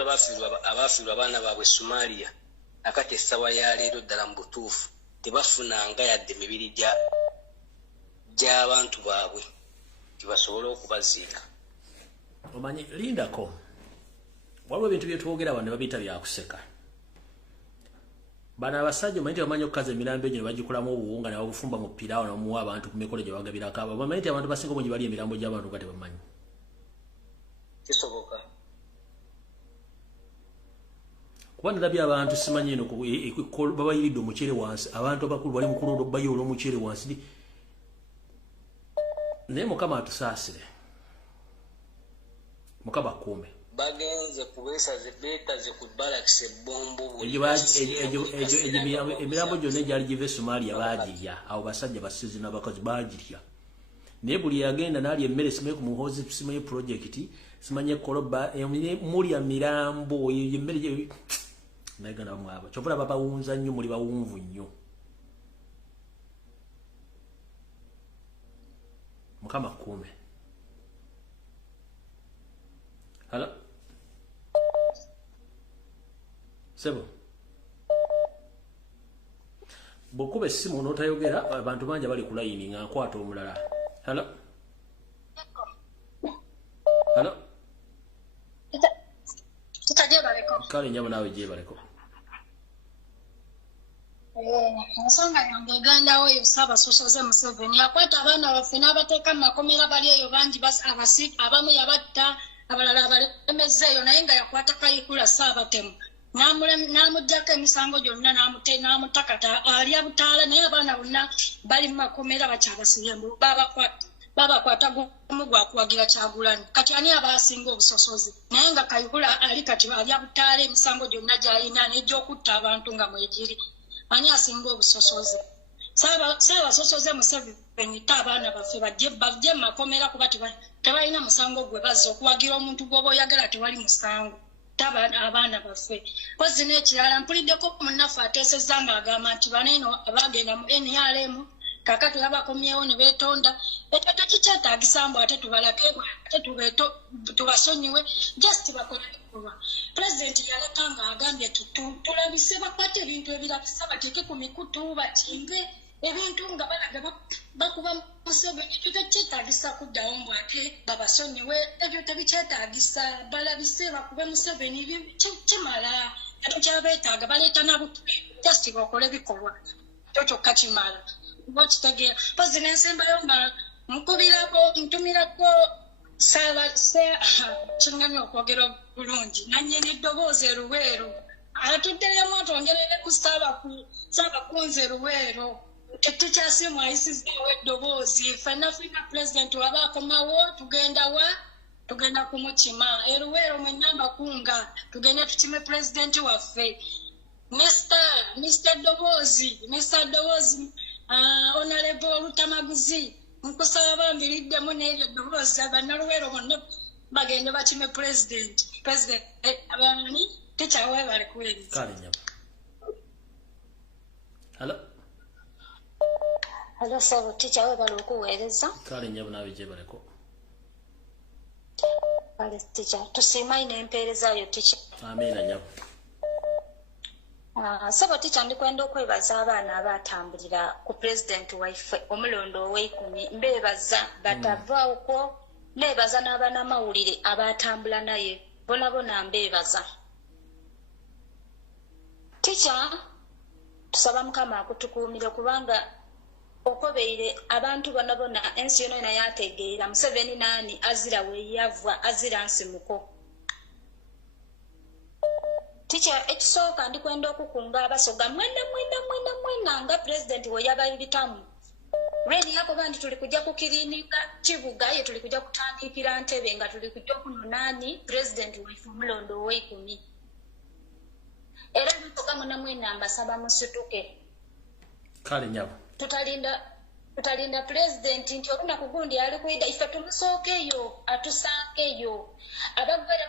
abafiirwa abaana baabwe Somalia nakati essaawa ya leero ddala mu butuufu tebafunanga yadde emibiri gy'abantu baabwe tibasobole okubaziika omanyi lindako waliwo ebintu byetwogera bano babiyita byakuseka bano abasajja omanyi bamanyi okukaza emirambo egyo ne bagikolamu obuwunga ne babufumba mu piraawo namuwa abantu ku mikolo gye bagabirako abo bamanyi nti abantu basinga obungi bali emirambo gy'abantu nga tebamanyi kisoboka kuba nalabye abantu simanyi eno babayiridde omuceere wansi abantu abakulu bali mukulu bayoola omuceere wansi naye mukama atusaasire mukama akuume bagenze kubeesaze beetaze ku balakisi ebbombo emirambo gyonna egyali giva e Somalia baagirya awo basajja basizi n'abakazi baagirya naye buli yagenda n'alya emmere simanyi ku muhoozi simanyi projekiti simanyi ekoloba mulya mirambo emmere naye gana bamwaba kyovula babawunza nnyo muli bawunvu nnyo mukama kuume. Hello. Sebo. Bokube simu n'otayogera abantu banja bali ku line nga nkwata omulala. Hello. Hello. Tutaje baleko. Kale nyabo nawe je baleko. Ensonga yange Uganda oyo Ssaabasoosoze Museveni akwata abaana baffe n'abateeka mu makomera bali eyo bangi abamu yabatta abalala abalemezzeeyo naye nga yakwata Kayihura Ssaabatemu n'amuggyako emisango gyonna n'amutakata ali abutaala naye abaana bonna bali mu makomera bakyabasibye mbu babakwata gumu gwakuwagira Kyagulanyi kati ani abasinga obusosozi naye nga Kayihura ali kati ali abutaala emisango gyonna gy'alina n'egy'okutta abantu nga mwegiri ani asinga obusosozi Ssaabasoosoze Museveni abaana baffe bajje makomera kuba tebalina musango gwe bazza okuwagira omuntu gw'oba oyagala tewali musango abaana baffe kozi n'ekirala mpuliddeko munnaffe ateesezza ng'agamba nti baneeno abagenda mu NRM kakati babakomyewo ne beetonda ekyo tekikyetaagisa mbu ate tubalake ate tubasonyiwe just bakole bikolwa pulezidenti yaleka ng'agambye tulabise bakwate ebintu ebirabisa bateeke ku mikutu bakinge ebintu nga balaga bakuba Museveni tekikyetaagisa kuddawo mbu ate babasonyiwe ebyo tebikyetaagisa balabise bakube Museveni kimala ate kyabeetaaga baleeta nabutu just bakole bikolwa ekyo kyokka kimala bokitegeera pozi n'ensembayo nga ntumirako kingamye okwogera bulungi nannyini eddoboozi eruweero atuddeyo atwongerere ku Ssaabakunzi Luweero tetukyasimu ayisizaawo eddoboozi ffenna pulezidenti waba akomawo tugenda kumukima eruweero mwenna kunga tugende tukime pulezidenti waffe Mr. Ddoboozi Honorable Olutamaguzi nkusaba bambiriddemu n'ebyo eddoboozi abannaluweero bonna bagende bakime pulezidenti abani tekyawe bali kweri kale nyabo. Hello sabo tekyawe bali okuweereza kale nyabo nawe je baleko kale techa tusimayi n'empeerezaayo techa amina nyabo. Sabo ticha ndikwenda okwebaza abaana abatambulira ku pulezidenti waife omulondo ow'ekumi mbeebaza batavaako neebaza n'abanamawulire abatambula naye bonabona mbeebaza ticha tusaba Mukama akutukuumire kubanga okobeire abantu bonabona ensi yonna yategeera Museveni naani azira weeyava azira nsimuko Ticha ekisooka ndikwenda okukunga abasoga mwena nga pulezidenti we yabayibitamu reni yako bandi tuli kujja kukirinika Kibuga ye tuli kujja kutandikira Ntebe nga tuli kujja kunonaani pulezidenti waife omulondo ow'ekumi era bisoga mwena mbasaba musituke kale nyabo tutalinda pulezidenti nti olunaku gundi ali kwida ife tumusookeyo atusankeyo abagwere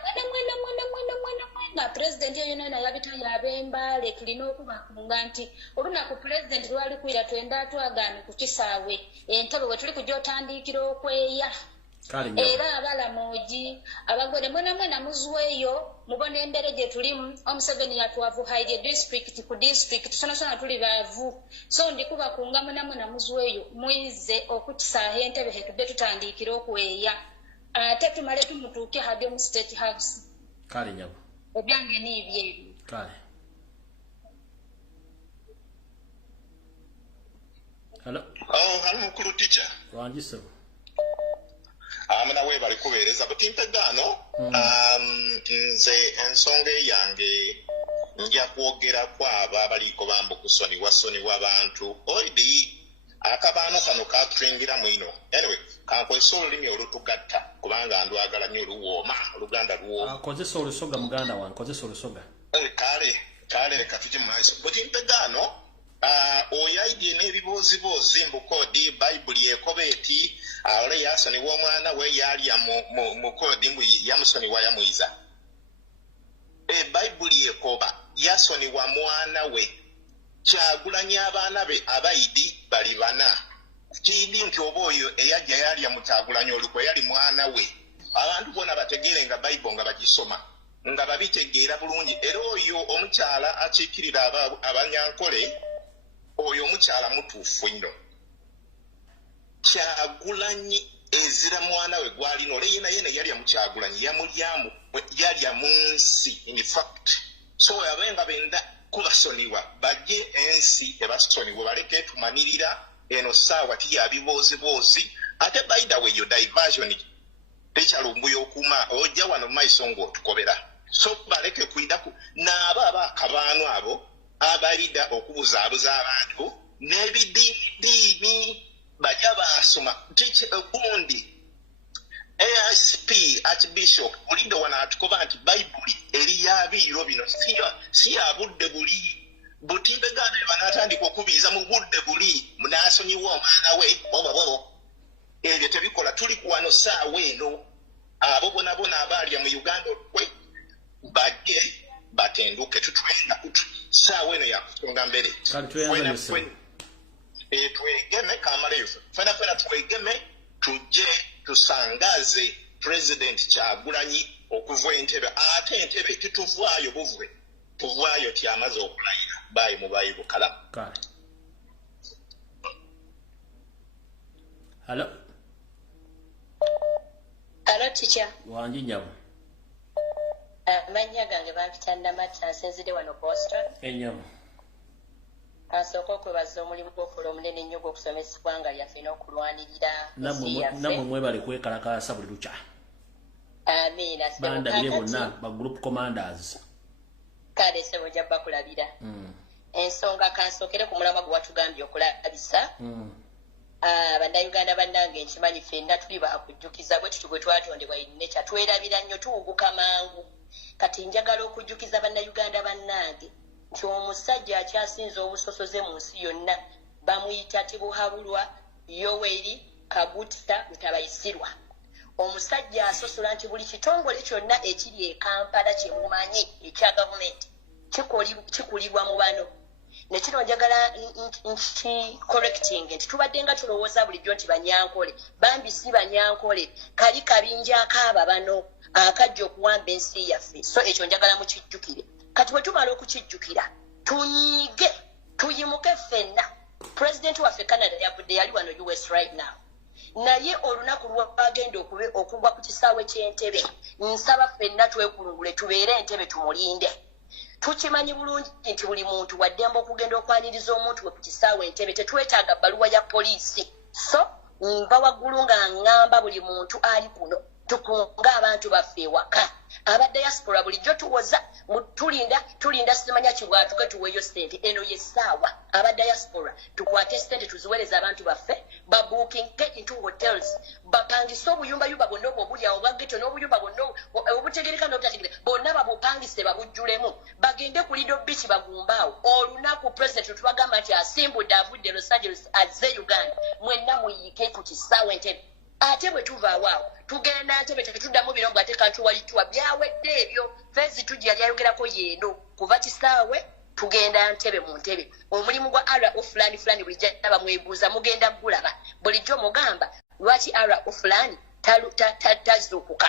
mwena pulezidenti eyo nena yabita yabembale tulina okubakunga nti olunaku pulezidenti lwali kwira twenda atwagaane ku kisaawe Entebe we tuli kujja otandikira okweya era abalamuugi abagwere mwena muzweeyo mubona embere gye tulimu Museveni yatuwavuhairye district ku district sonasona tuli baavu so ndikubakunga mwena muzweeyo muize okukisaaha Entebe hetudde tutandikira okweya ate tumale tumutuuke hadde mu State House kale nyabo ebyange n'ebyeru kale. Hello mukulu ticha wanjise amana we bali kubeereza butimpegaano nze ensonga yange nja kwogera kwabo abaliko bambukusonibwa abantu oidi akabaano kano katringira mwino anyway kankozesa olulimi olutugatta kubanga ndwagala nnyo oluwooma Oluganda luwooma kozesa olusoga muganda wange kozesa olusoga kale leka tujje mu maaso butimpegaano oyaidye n'ebiboozibozi mbukoodi bayibuli ekoba eti ole yasonibwa omwana we yalya mu koodi mbu yamusonibwa yamwiza bayibuli ekoba yasonibwa mwana we Kyagulanyi abaana be abayidi bali bana kindi nti oba oyo eyajja yalya Mukyagulanyi olukwe yali mwana we abantu bona bategeere nga Bible nga bagisoma nga babitegeera bulungi era oyo omukyala akiikirira abanyankole oyo omukyala mutuufu nnyo Kyagulanyi ezira mwana we gwalina ole yena yalya Mukyagulanyi yalya mu nsi in fact so abenga benda kubasoniwa bajje ensi ebasoniwa baleke tumanirira eno saawa tiyabiboozibozi ate by the way yo diversion tekyalumbuye okuma ojja wano maiso ng'otukobera so baleke kuidaku n'abo abakabaano abo abalida okubuzaabuza abantu n'ebidiini bajja baasoma gundi ASP Archbishop bulindo wana atukoba nti Bible eri yabiiro bino si ya budde buli butimbe gane banatandika okubiiza mu budde buli munasonyiwa omwana we bobo ebyo tebikola tuli kuwano saawa eno abo bonabona abalya mu Uganda okwe bajje batenduke tutwenda saawa eno yakutunga mbere twegeme kamaleyo fena twegeme tujje tusangaze President Kyagulanyi okuva entebe ate entebe tituvaayo buvwe tuvaayo tyamaze okulayira bayi mu bayi bukala Hello teacher wanji nyabo manya gange bampita Namata nsenzide wano Boston enyabo asooka okwebaza omulimu gw'okola omunene ennyo gw'okusomesa eggwanga lyaffe n'okulwanirira namwe mwebale kwekalakaasa buli lukya amiina bandabire bonna ba group commanders kale sebo ojja bakulabira ensonga kansookere ku mulamwa gwe watugambye okulabisa bannayuganda bannange nkimanyi ffenna tuli bakujjukiza bwe tutu bwe twatondebwa inecha twerabira nnyo tuwuguka mangu kati njagala okujjukiza bannayuganda bannange nti omusajja akyasinze obusosoze mu nsi yonna bamuyita Tibuhabulwa Yoweri Kaguta Mutabayisirwa omusajja asosola nti buli kitongole kyonna ekiri e Kampala kyemumanyi ekya gavumenti kikulibwa mu bano nekino njagala nki correcting nti tubadde nga tulowooza bulijjo nti banyankole bambi si banyankole kali kabinja akaaba bano akajja okuwamba ensi yaffe so ekyo njagala mukijjukire kati bwe tumala okukijjukira tunyiige tuyimuke ffenna President waffe Canada yavudde yali wano US right now naye olunaku lwagenda okugwa ku kisaawe ky'entebe nsaba ffenna twekulungule tubeere entebe tumulinde tukimanyi bulungi nti buli muntu waddemba okugenda okwaniriza omuntu we ku kisaawe entebe tetwetaaga bbaluwa ya poliisi so nva waggulu nga ŋŋamba buli muntu ali kuno tukunga abantu baffe ewaka aba diaspora bulijjo tuwoza tulinda simanya kibwatuke tuweeyo ssente eno yessaawa aba diaspora tukwate ssente tuziwereza abantu baffe babuukinge into hotels bapangise obuyumbayumba bonna obwo obuli awo bwageto n'obuyumba bonna obutegereka n'obutategereka bonna babupangise babujjulemu bagende ku Lido Beach bagumbaawo olunaku president tubagamba nti asimbudde avudde Los Angeles azze Uganda mwenna muyiike ku kisaawe ntebe ate bwe tuvaawo tugenda ntebe tetuddamu birombo ate kantu wayitwa byawedde ebyo fezi tujja yali ayogerako yeno kuva kisaawe tugenda ntebe mu ntebe omulimu gwa ara fulani bulijja bamwebuuza mugenda gulaba bulijjo mugamba lwaki ara fulani tazuukuka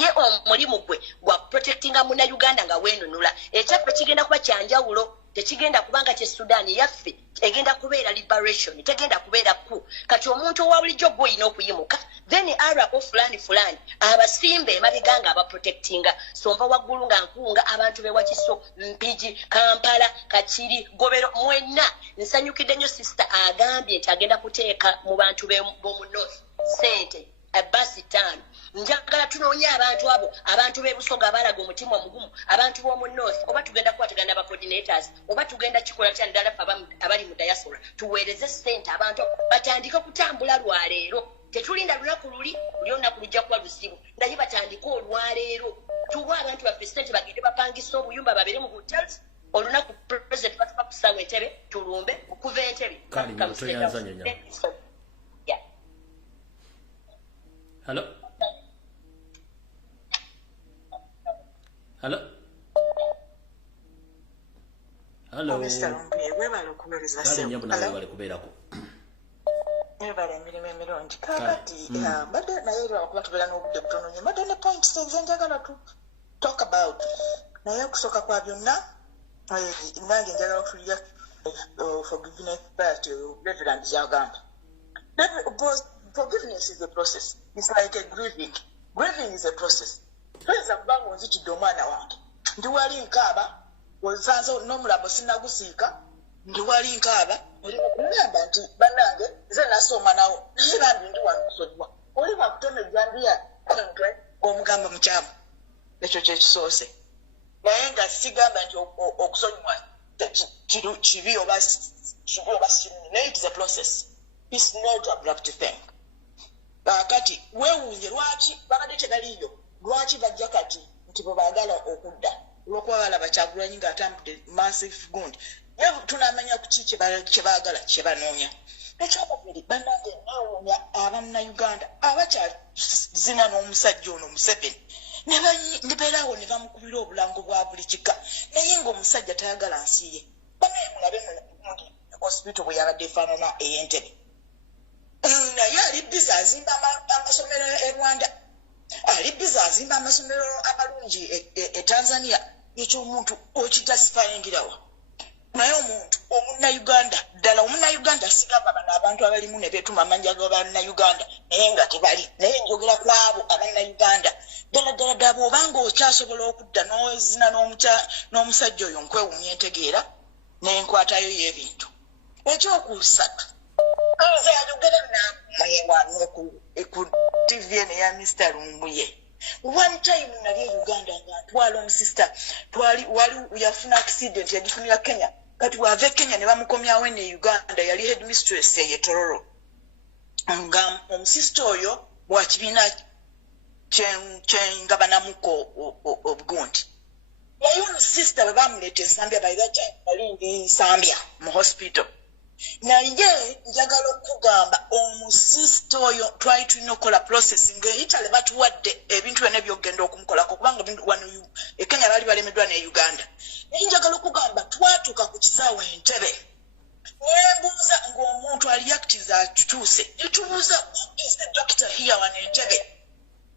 ye omulimu gwe gwa protectinga munnayuganda nga weenunula ekyaffe kigenda kuba kyanjawulo tekigenda kubanga kye Sudaani yaffe egenda kubeera liberation tegenda kubeera ku kati omuntu owa bulijjo gw'olina okuyimuka then ara fulani abasimbe emabeganga abaprotectinga somba waggulu nga nkunga abantu bewakiso Mpigi Kampala Kakiri Gobero mwenna nsanyukidde nnyo sister agambye nti agenda kuteeka mu bantu b'omu north sente abasi 5 njagala tunoonye abantu abo abantu b'ebusoga abalaga omutima omugumu abantu b'omu north oba tugenda kukwatagana aba coordinators oba tugenda kikola kya ddala abali mu diaspora tuweereze ssente abantu batandike kutambula lwaleero tetulinda lunaku luli olunaku lujja kuba luzibu naye batandike olwaleero tuwa abantu baffe ssente bagende bapangisa obuyumba babeere mu hotels olunaku president batuka kusaawa entebe tulumbe okuva entebe Hello. Mr. Lumbuye, webale okubeereza ssebo. Kale nnyo bwe bali kubeerako. point kakati mbadde naye lwakuba tubeera n'obudde butono nnyo mbadde ne points ezenjagala tu talk about naye okusooka kwa byonna nange njagala okutulia forgiveness part Reverend Jagamba. Forgiveness is a process. It's like a grieving. Grieving is a process. Tweza kubanga onzitidde omwana wange ndi wali nkaaba osanze n'omulambo sinnagusiika ndi wali nkaaba ngamba nti bannange nze nasoma nawo naye bambi ndi wano kusonyiwa oli bakutema ejjambiya kontwe omugamba mukyamu ekyo kyekisoose naye nga sigamba nti okusonyiwa kibi oba kinene naye it is a process. It's not abrupt thing. Kati weewuunye lwaki babadde tegaliyo lwaki bajja kati nti bwe baagala okudda olw'okuba balaba Kyagulanyi ng'atambudde massive gundi ye tunamanya ku ki kye baagala kye banoonya. Ekyokubiri bannange neewuunya abannayuganda abakyazina n'omusajja ono Museveni ne beeraawo ne bamukubira obulango bwa buli kika naye ng'omusajja tayagala nsi ye banaye mulabe hospital bwe yabadde efaanana ey'Entebbe naye ali bizi azimba amasomero e Rwanda ali bizi azimba amasomero amalungi e Tanzania ekyomuntu okitasifayingirawa naye omuntu omunnayuganda ddala omunnayuganda sigamba bano abantu abalimu ne beetuma amanja g'abannayuganda naye nga tebali naye njogera ku abo abannayuganda ddala ddala bw'obanga okyasobola okudda n'ozina n'omusajja oyo nkwewuunya entegeera n'enkwatayo y'ebintu ekyokusatu nze ayogera naye wano ku TV ya Mr. Lumbuye one time nali e Uganda nga ntwala omusista wali yafuna accident yagifunira Kenya kati wave Kenya ne bamukomyawo ne Uganda yali headmistress ye Tororo nga omusista oyo wa kibiina kyengabanamuko obugundi naye omusista bwe bamuleeta ensambya bayibaja bali ndi nsambya mu hospital naye njagala okugamba omusista oyo twali tulina okukola processing eyitale batuwadde ebintu byonna byogenda okumukolako kubanga wano Kenya baali balemeddwa ne Uganda naye njagala okugamba twatuuka ku kisaawe Entebbe nembuuza ng'omuntu aliactiza akituuse netubuuza who is the doctor here wano Entebbe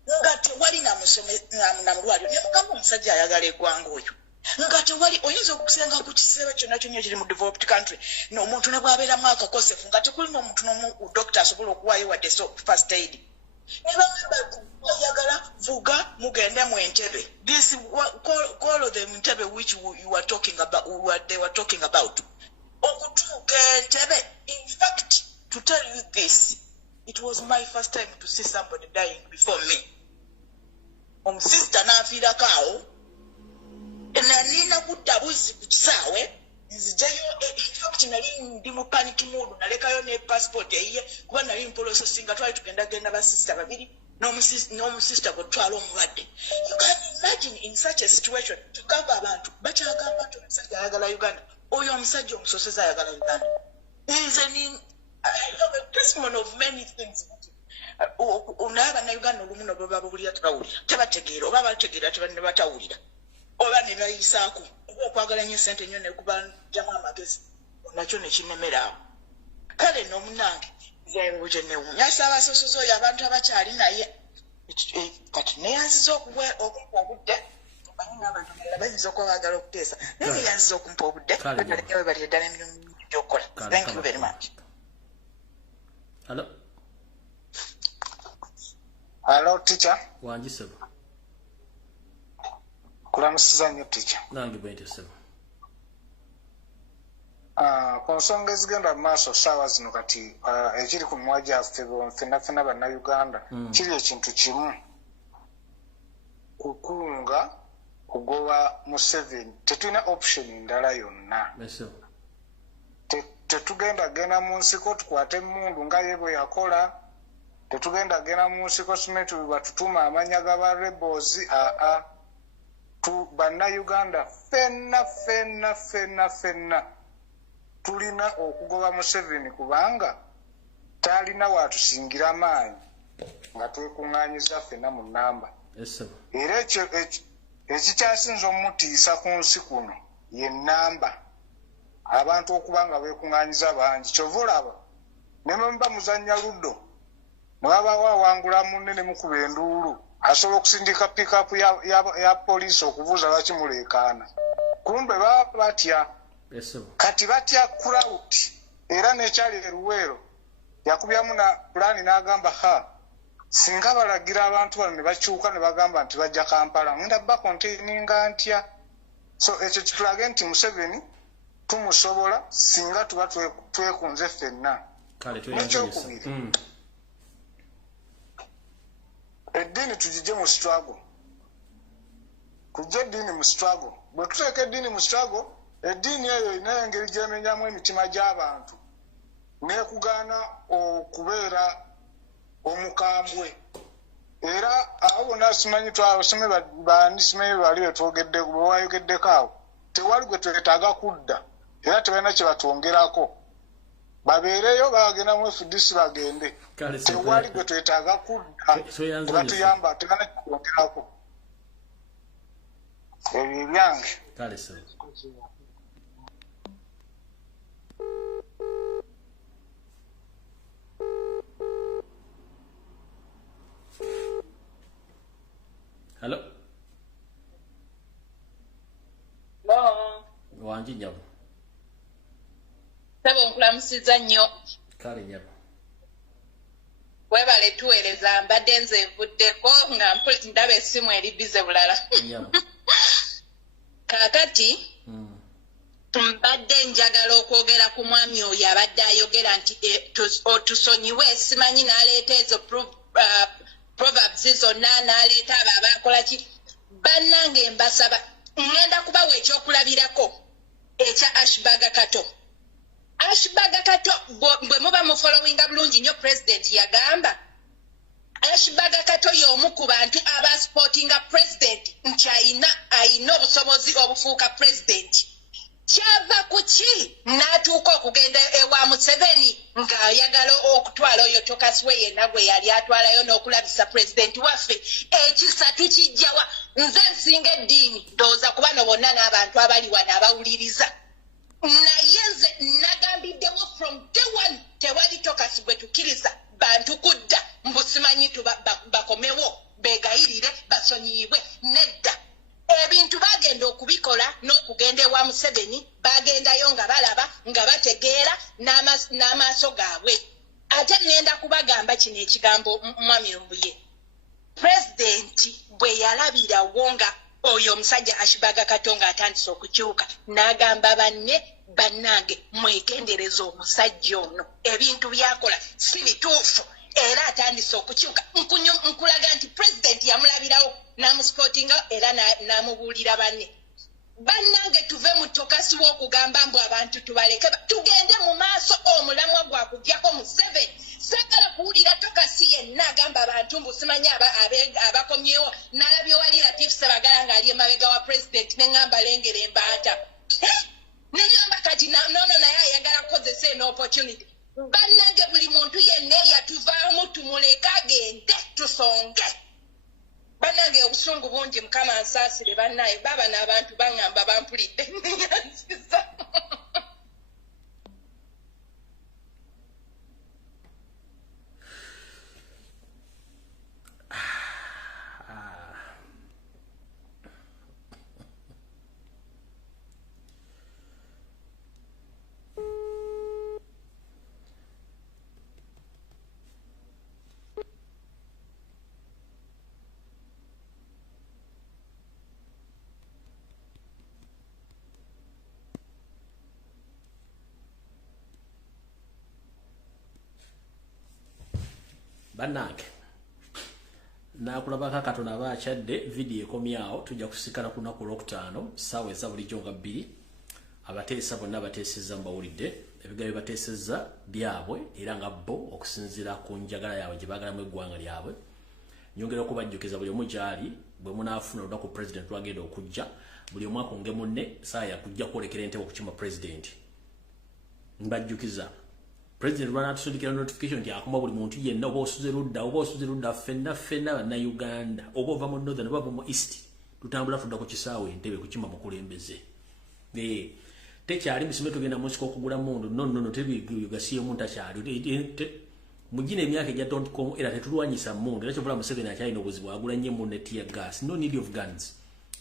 nga tewali namulwaliro nemugamba omusajja ayagala eggwanga oyo nga tewali oyinza okusenga ku kiseera kyonna kyonna ekiri mu developed country n'omuntu ne bw'abeeramu akakosefu nga tekuli n'omuntu n'omu doctor asobola okuwaayo wadde first aid ne bagamba oyagala vuga mugende mu Entebbe this call of them Entebbe which you were talking about what they were talking about okutuuka Entebbe in fact to tell you this it was my first time to see somebody dying before me omusista n'afiirako awo nalina kudda buzi ku kisaawe nzijayo infact nali ndi mu panic mode nalekayo ne passport eyiye kuba nali mpolosesinga twali tugendagenda basista babiri n'omusista gwe twala omulwadde you can imagine in such a situation tukava abantu bakyagamba nti omusajja ayagala Uganda oyo omusajja omusoseza ayagala Uganda nze I have a testimony of many things naye bannayuganda olumu no bwe babawulira tebawulira tebategeera oba bategeera ne batawulira oba ne bayisaako oba okwagala nnyo ssente nnyo ne kubanjamu amagezi nakyo ne kinnemeraawo kale n'omunange nze newuunya Ssaabasosoze oyo abantu abakyali naye kati neyanziza okumpa obudde manyi n'abantu balala bayinza okuba baagala okuteesa naye neyanziza okumpa obudde webalire ddala emirimu gy'okukola. Thank you very much. Hello teacher. Wanji sebo. Kulamusiza nnyo teacher. Nange bwente sebo. Ku nsonga ezigenda mu maaso ssaawa zino kati ekiri ku mimwa gyaffe ffenna bannayuganda kiri ekintu kimu kukunga kugoba Museveni tetulina option ndala yonna. Tetugenda genda mu nsiko tukwate emmundu nga ye bwe yakola. Tetugenda genda mu nsiko simetu batutuuma amanya g'aba rebels bannayuganda ffenna tulina okugoba Museveni kubanga talina watusingira maanyi nga twekuŋŋaanyiza ffenna mu nnamba. Era ekikyasinza omutiisa ku nsi kuno ye nnamba abantu okuba nga beekuŋŋaanyiza bangi. Kyova olaba ne mwe muba muzannya luddo mwaba wawangula munene mukuba enduulu asobola okusindika pickup ya poliisi okubuuza bakimuleekaana kumbe baba batya kati batya crowd era n'ekyali eruweero yakubyamu na pulaani n'agamba singa balagira abantu bano ne bakyuka ne bagamba nti bajja Kampala ngenda bakonteininga ntya so ekyo kitulage nti Museveni tumusobola singa tuba twekunze ffenna nekyokubiri eddiini tugijje mu struggle kujja eddiini mu struggle bwe tuteeka eddiini mu struggle eddiini eyo inayo engeri gyemenyamu emitima gy'abantu n'ekugaana okubeera omukambwe era awo bonna simanyi twasome bandi simanyi bali bewayogeddeko awo tewali gwe twetaaga kudda era tebalina kye batwongerako babeereyo bagenda mu FDC bagende tewali gwe twetaaga kudda tebatuyamba tebalina kye batwongerako ebyo ebyange Hello. Hello. Wanji nyabo. Sabo nkulamusiza nnyo. Kale nyabo. Webale tuweereza mbadde nze nvuddeko nga ndaba essimu eri bize bulala. Nyabo. Kaakati mbadde njagala okwogera ku mwami oyo abadde ayogera nti tusonyiwe simanyi n'aleeta ezo Proverbs zonna n'aleeta abo abakola ki bannange mbasaba ngenda kubawa ekyokulabirako ekya Ashbaga Kato bwe muba mufollowinga bulungi nnyo president yagamba Ashbaga Kato y'omu ku bantu abasupportinga president nti ayina obusobozi obufuuka president kyava ku ki n'atuuka okugenda ewa Museveni ng'ayagala okutwala oyo tokasiwe yenna gwe yali atwalayo n'okulabisa pulezidenti waffe ekisa tukijjawa nze nsinga eddiini ndowooza ku bano bonna n'abantu abali wano abawuliriza naye nze nagambiddewo from day one tewali tokasi bwe tukkiriza bantu kudda mbusimanyi bakomewo begayirire basonyiibwe nedda ebintu bagenda okubikola n'okugenda ewa Museveni bagendayo nga balaba nga bategeera n'amaaso gaabwe ate ngenda kubagamba kino ekigambo mwami Lumbuye pulezidenti bwe yalabirawo nga oyo omusajja Ashbaga Kato ng'atandise okukyuka n'agamba bannange mwekendereza omusajja ono ebintu byakola si bituufu era atandise okukyuka nkulaga nti pulezidenti yamulabirawo namusportinga era namubuulira bannange tuve mu tokasi w'okugamba mbu abantu tubaleke tugende mu maaso omulamwa gwakugyako mu 7 sagala kuwulira tokasi yenna agamba abantu mbu simanyi abakomyewo nalabye wali Latif Sebagala ng'ali emabega wa pulezidenti neŋŋamba lengera embaata neŋŋamba kati nono naye ayagala kukozesa eno opportunity bannange buli muntu yenna eyatuvaamu tumuleke agende tusonge bannange obusungu bungi mukama ansaasire bannaye baba n'abantu baŋŋamba bampulidde nyansiza bannange nakulabako akatono aba akyadde vidiyo ekomyawo tujja kusikala ku lunaku olwokutaano ssaawa eza bulijjo nga 2 abateesa bonna bateesezza mbawulidde ebigambo bateesezza byabwe era nga bo okusinziira ku njagala yaabwe gye baagalamu eggwanga lyabwe nyongera okubajjukiza buli omu gyali bwe munaafuna olunaku pulezidenti lwagenda okujja buli omu akunge munne saa yakujja kwolekera entebe okukima pulezidenti mbajjukiza President run out to notification nti akoma buli muntu yenna oba osuze ludda ffenna bannayuganda oba ova mu northern oba mu east tutambula tudda ku kisaawe entebe kukima mukulembeze tekyali musime tugenda mu nsiko okugula mundu no tebigasiye muntu akyali mujine emyaka ejja.com era tetulwanyisa mundu era kyobula Museveni akyalina obuzibu agula nnyo munne tear gas no need of guns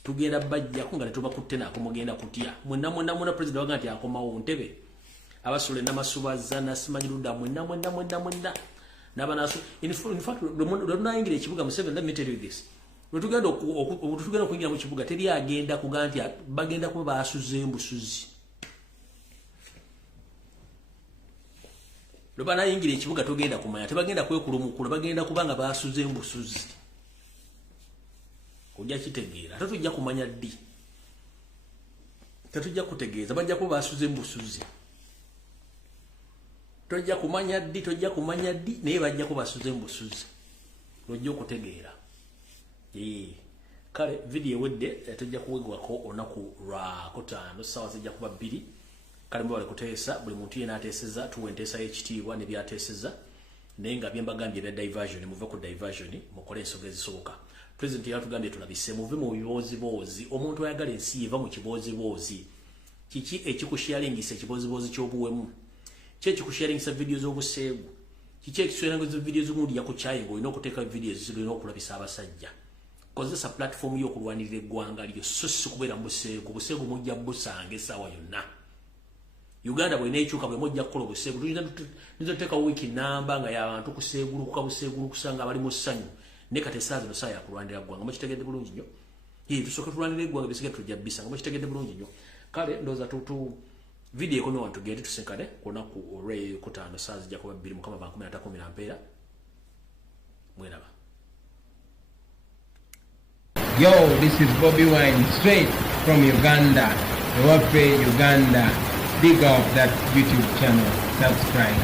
tugenda bajjako nga tetubakutte naako mugenda kutya mwenna president waga nti akomawo ntebe abasule n'amasubaza nasimanyi ludda mwenna n'abanasu in fact lwenayingira ekibuga Museveni let me tell you this lwetugenda okuyingira mu kibuga teri agenda kuga nti bagenda kuba baasuze embusuzi Loba nayingira ekibuga togenda kumanya tebagenda kwekulumukula bagenda kubanga baasuze embusuzi ojja kitegeera tatujja kumanya ddi tatujja kutegeeza bajja kuba baasuze embusuzi tojja kumanya ddi naye bajja kuba baasuze embusuzi lojja okutegeera kale video ewedde tujja kuwegwako olunaku lwa kutaano ssaawa zijja kuba 2 kale mbale kuteesa buli muntu yena ateeseza tuwe enteesa y'ekitiibwa ne byateeseza naye nga byembagambye ebya diversion muve ku diversion mukole ensonga ezisoboka president yatugambye tulabise muve mu biboozi omuntu ayagala ensi eva mu kiboozi kiki ekikusharingisa ekiboozi ky'obuwemu ki ekikusharingisa video z'obuseegu kiki ekisharingisa video z'omuntu yakukyaye ng'olina okuteeka video zirina okulabisa abasajja kozesa platform y'okulwanirira eggwanga lyo so si kubeera mu buseegu mujja busanga essaawa yonna Uganda bwe neekyuka bwe mujja kukola obuseegu tuteeka wiiki namba nga y'abantu kuseegulukuka buseegulu kusanga abali mu ssanyu ne kati essaawa zino saa yakulwanirira ggwanga mukitegedde bulungi nnyo tusooka tulwanirira eggwanga bisige tujja bisanga mukitegedde bulungi nnyo kale ndowooza video ekono wantu tugende tusinkane ku lunaku olw'ekutaano saa zijja kuba 2 Mukama ba 13 mpeera mweraba. Yo, this is Bobby Wine straight from Uganda. Ewaffe Uganda. Big up that YouTube channel. Subscribe.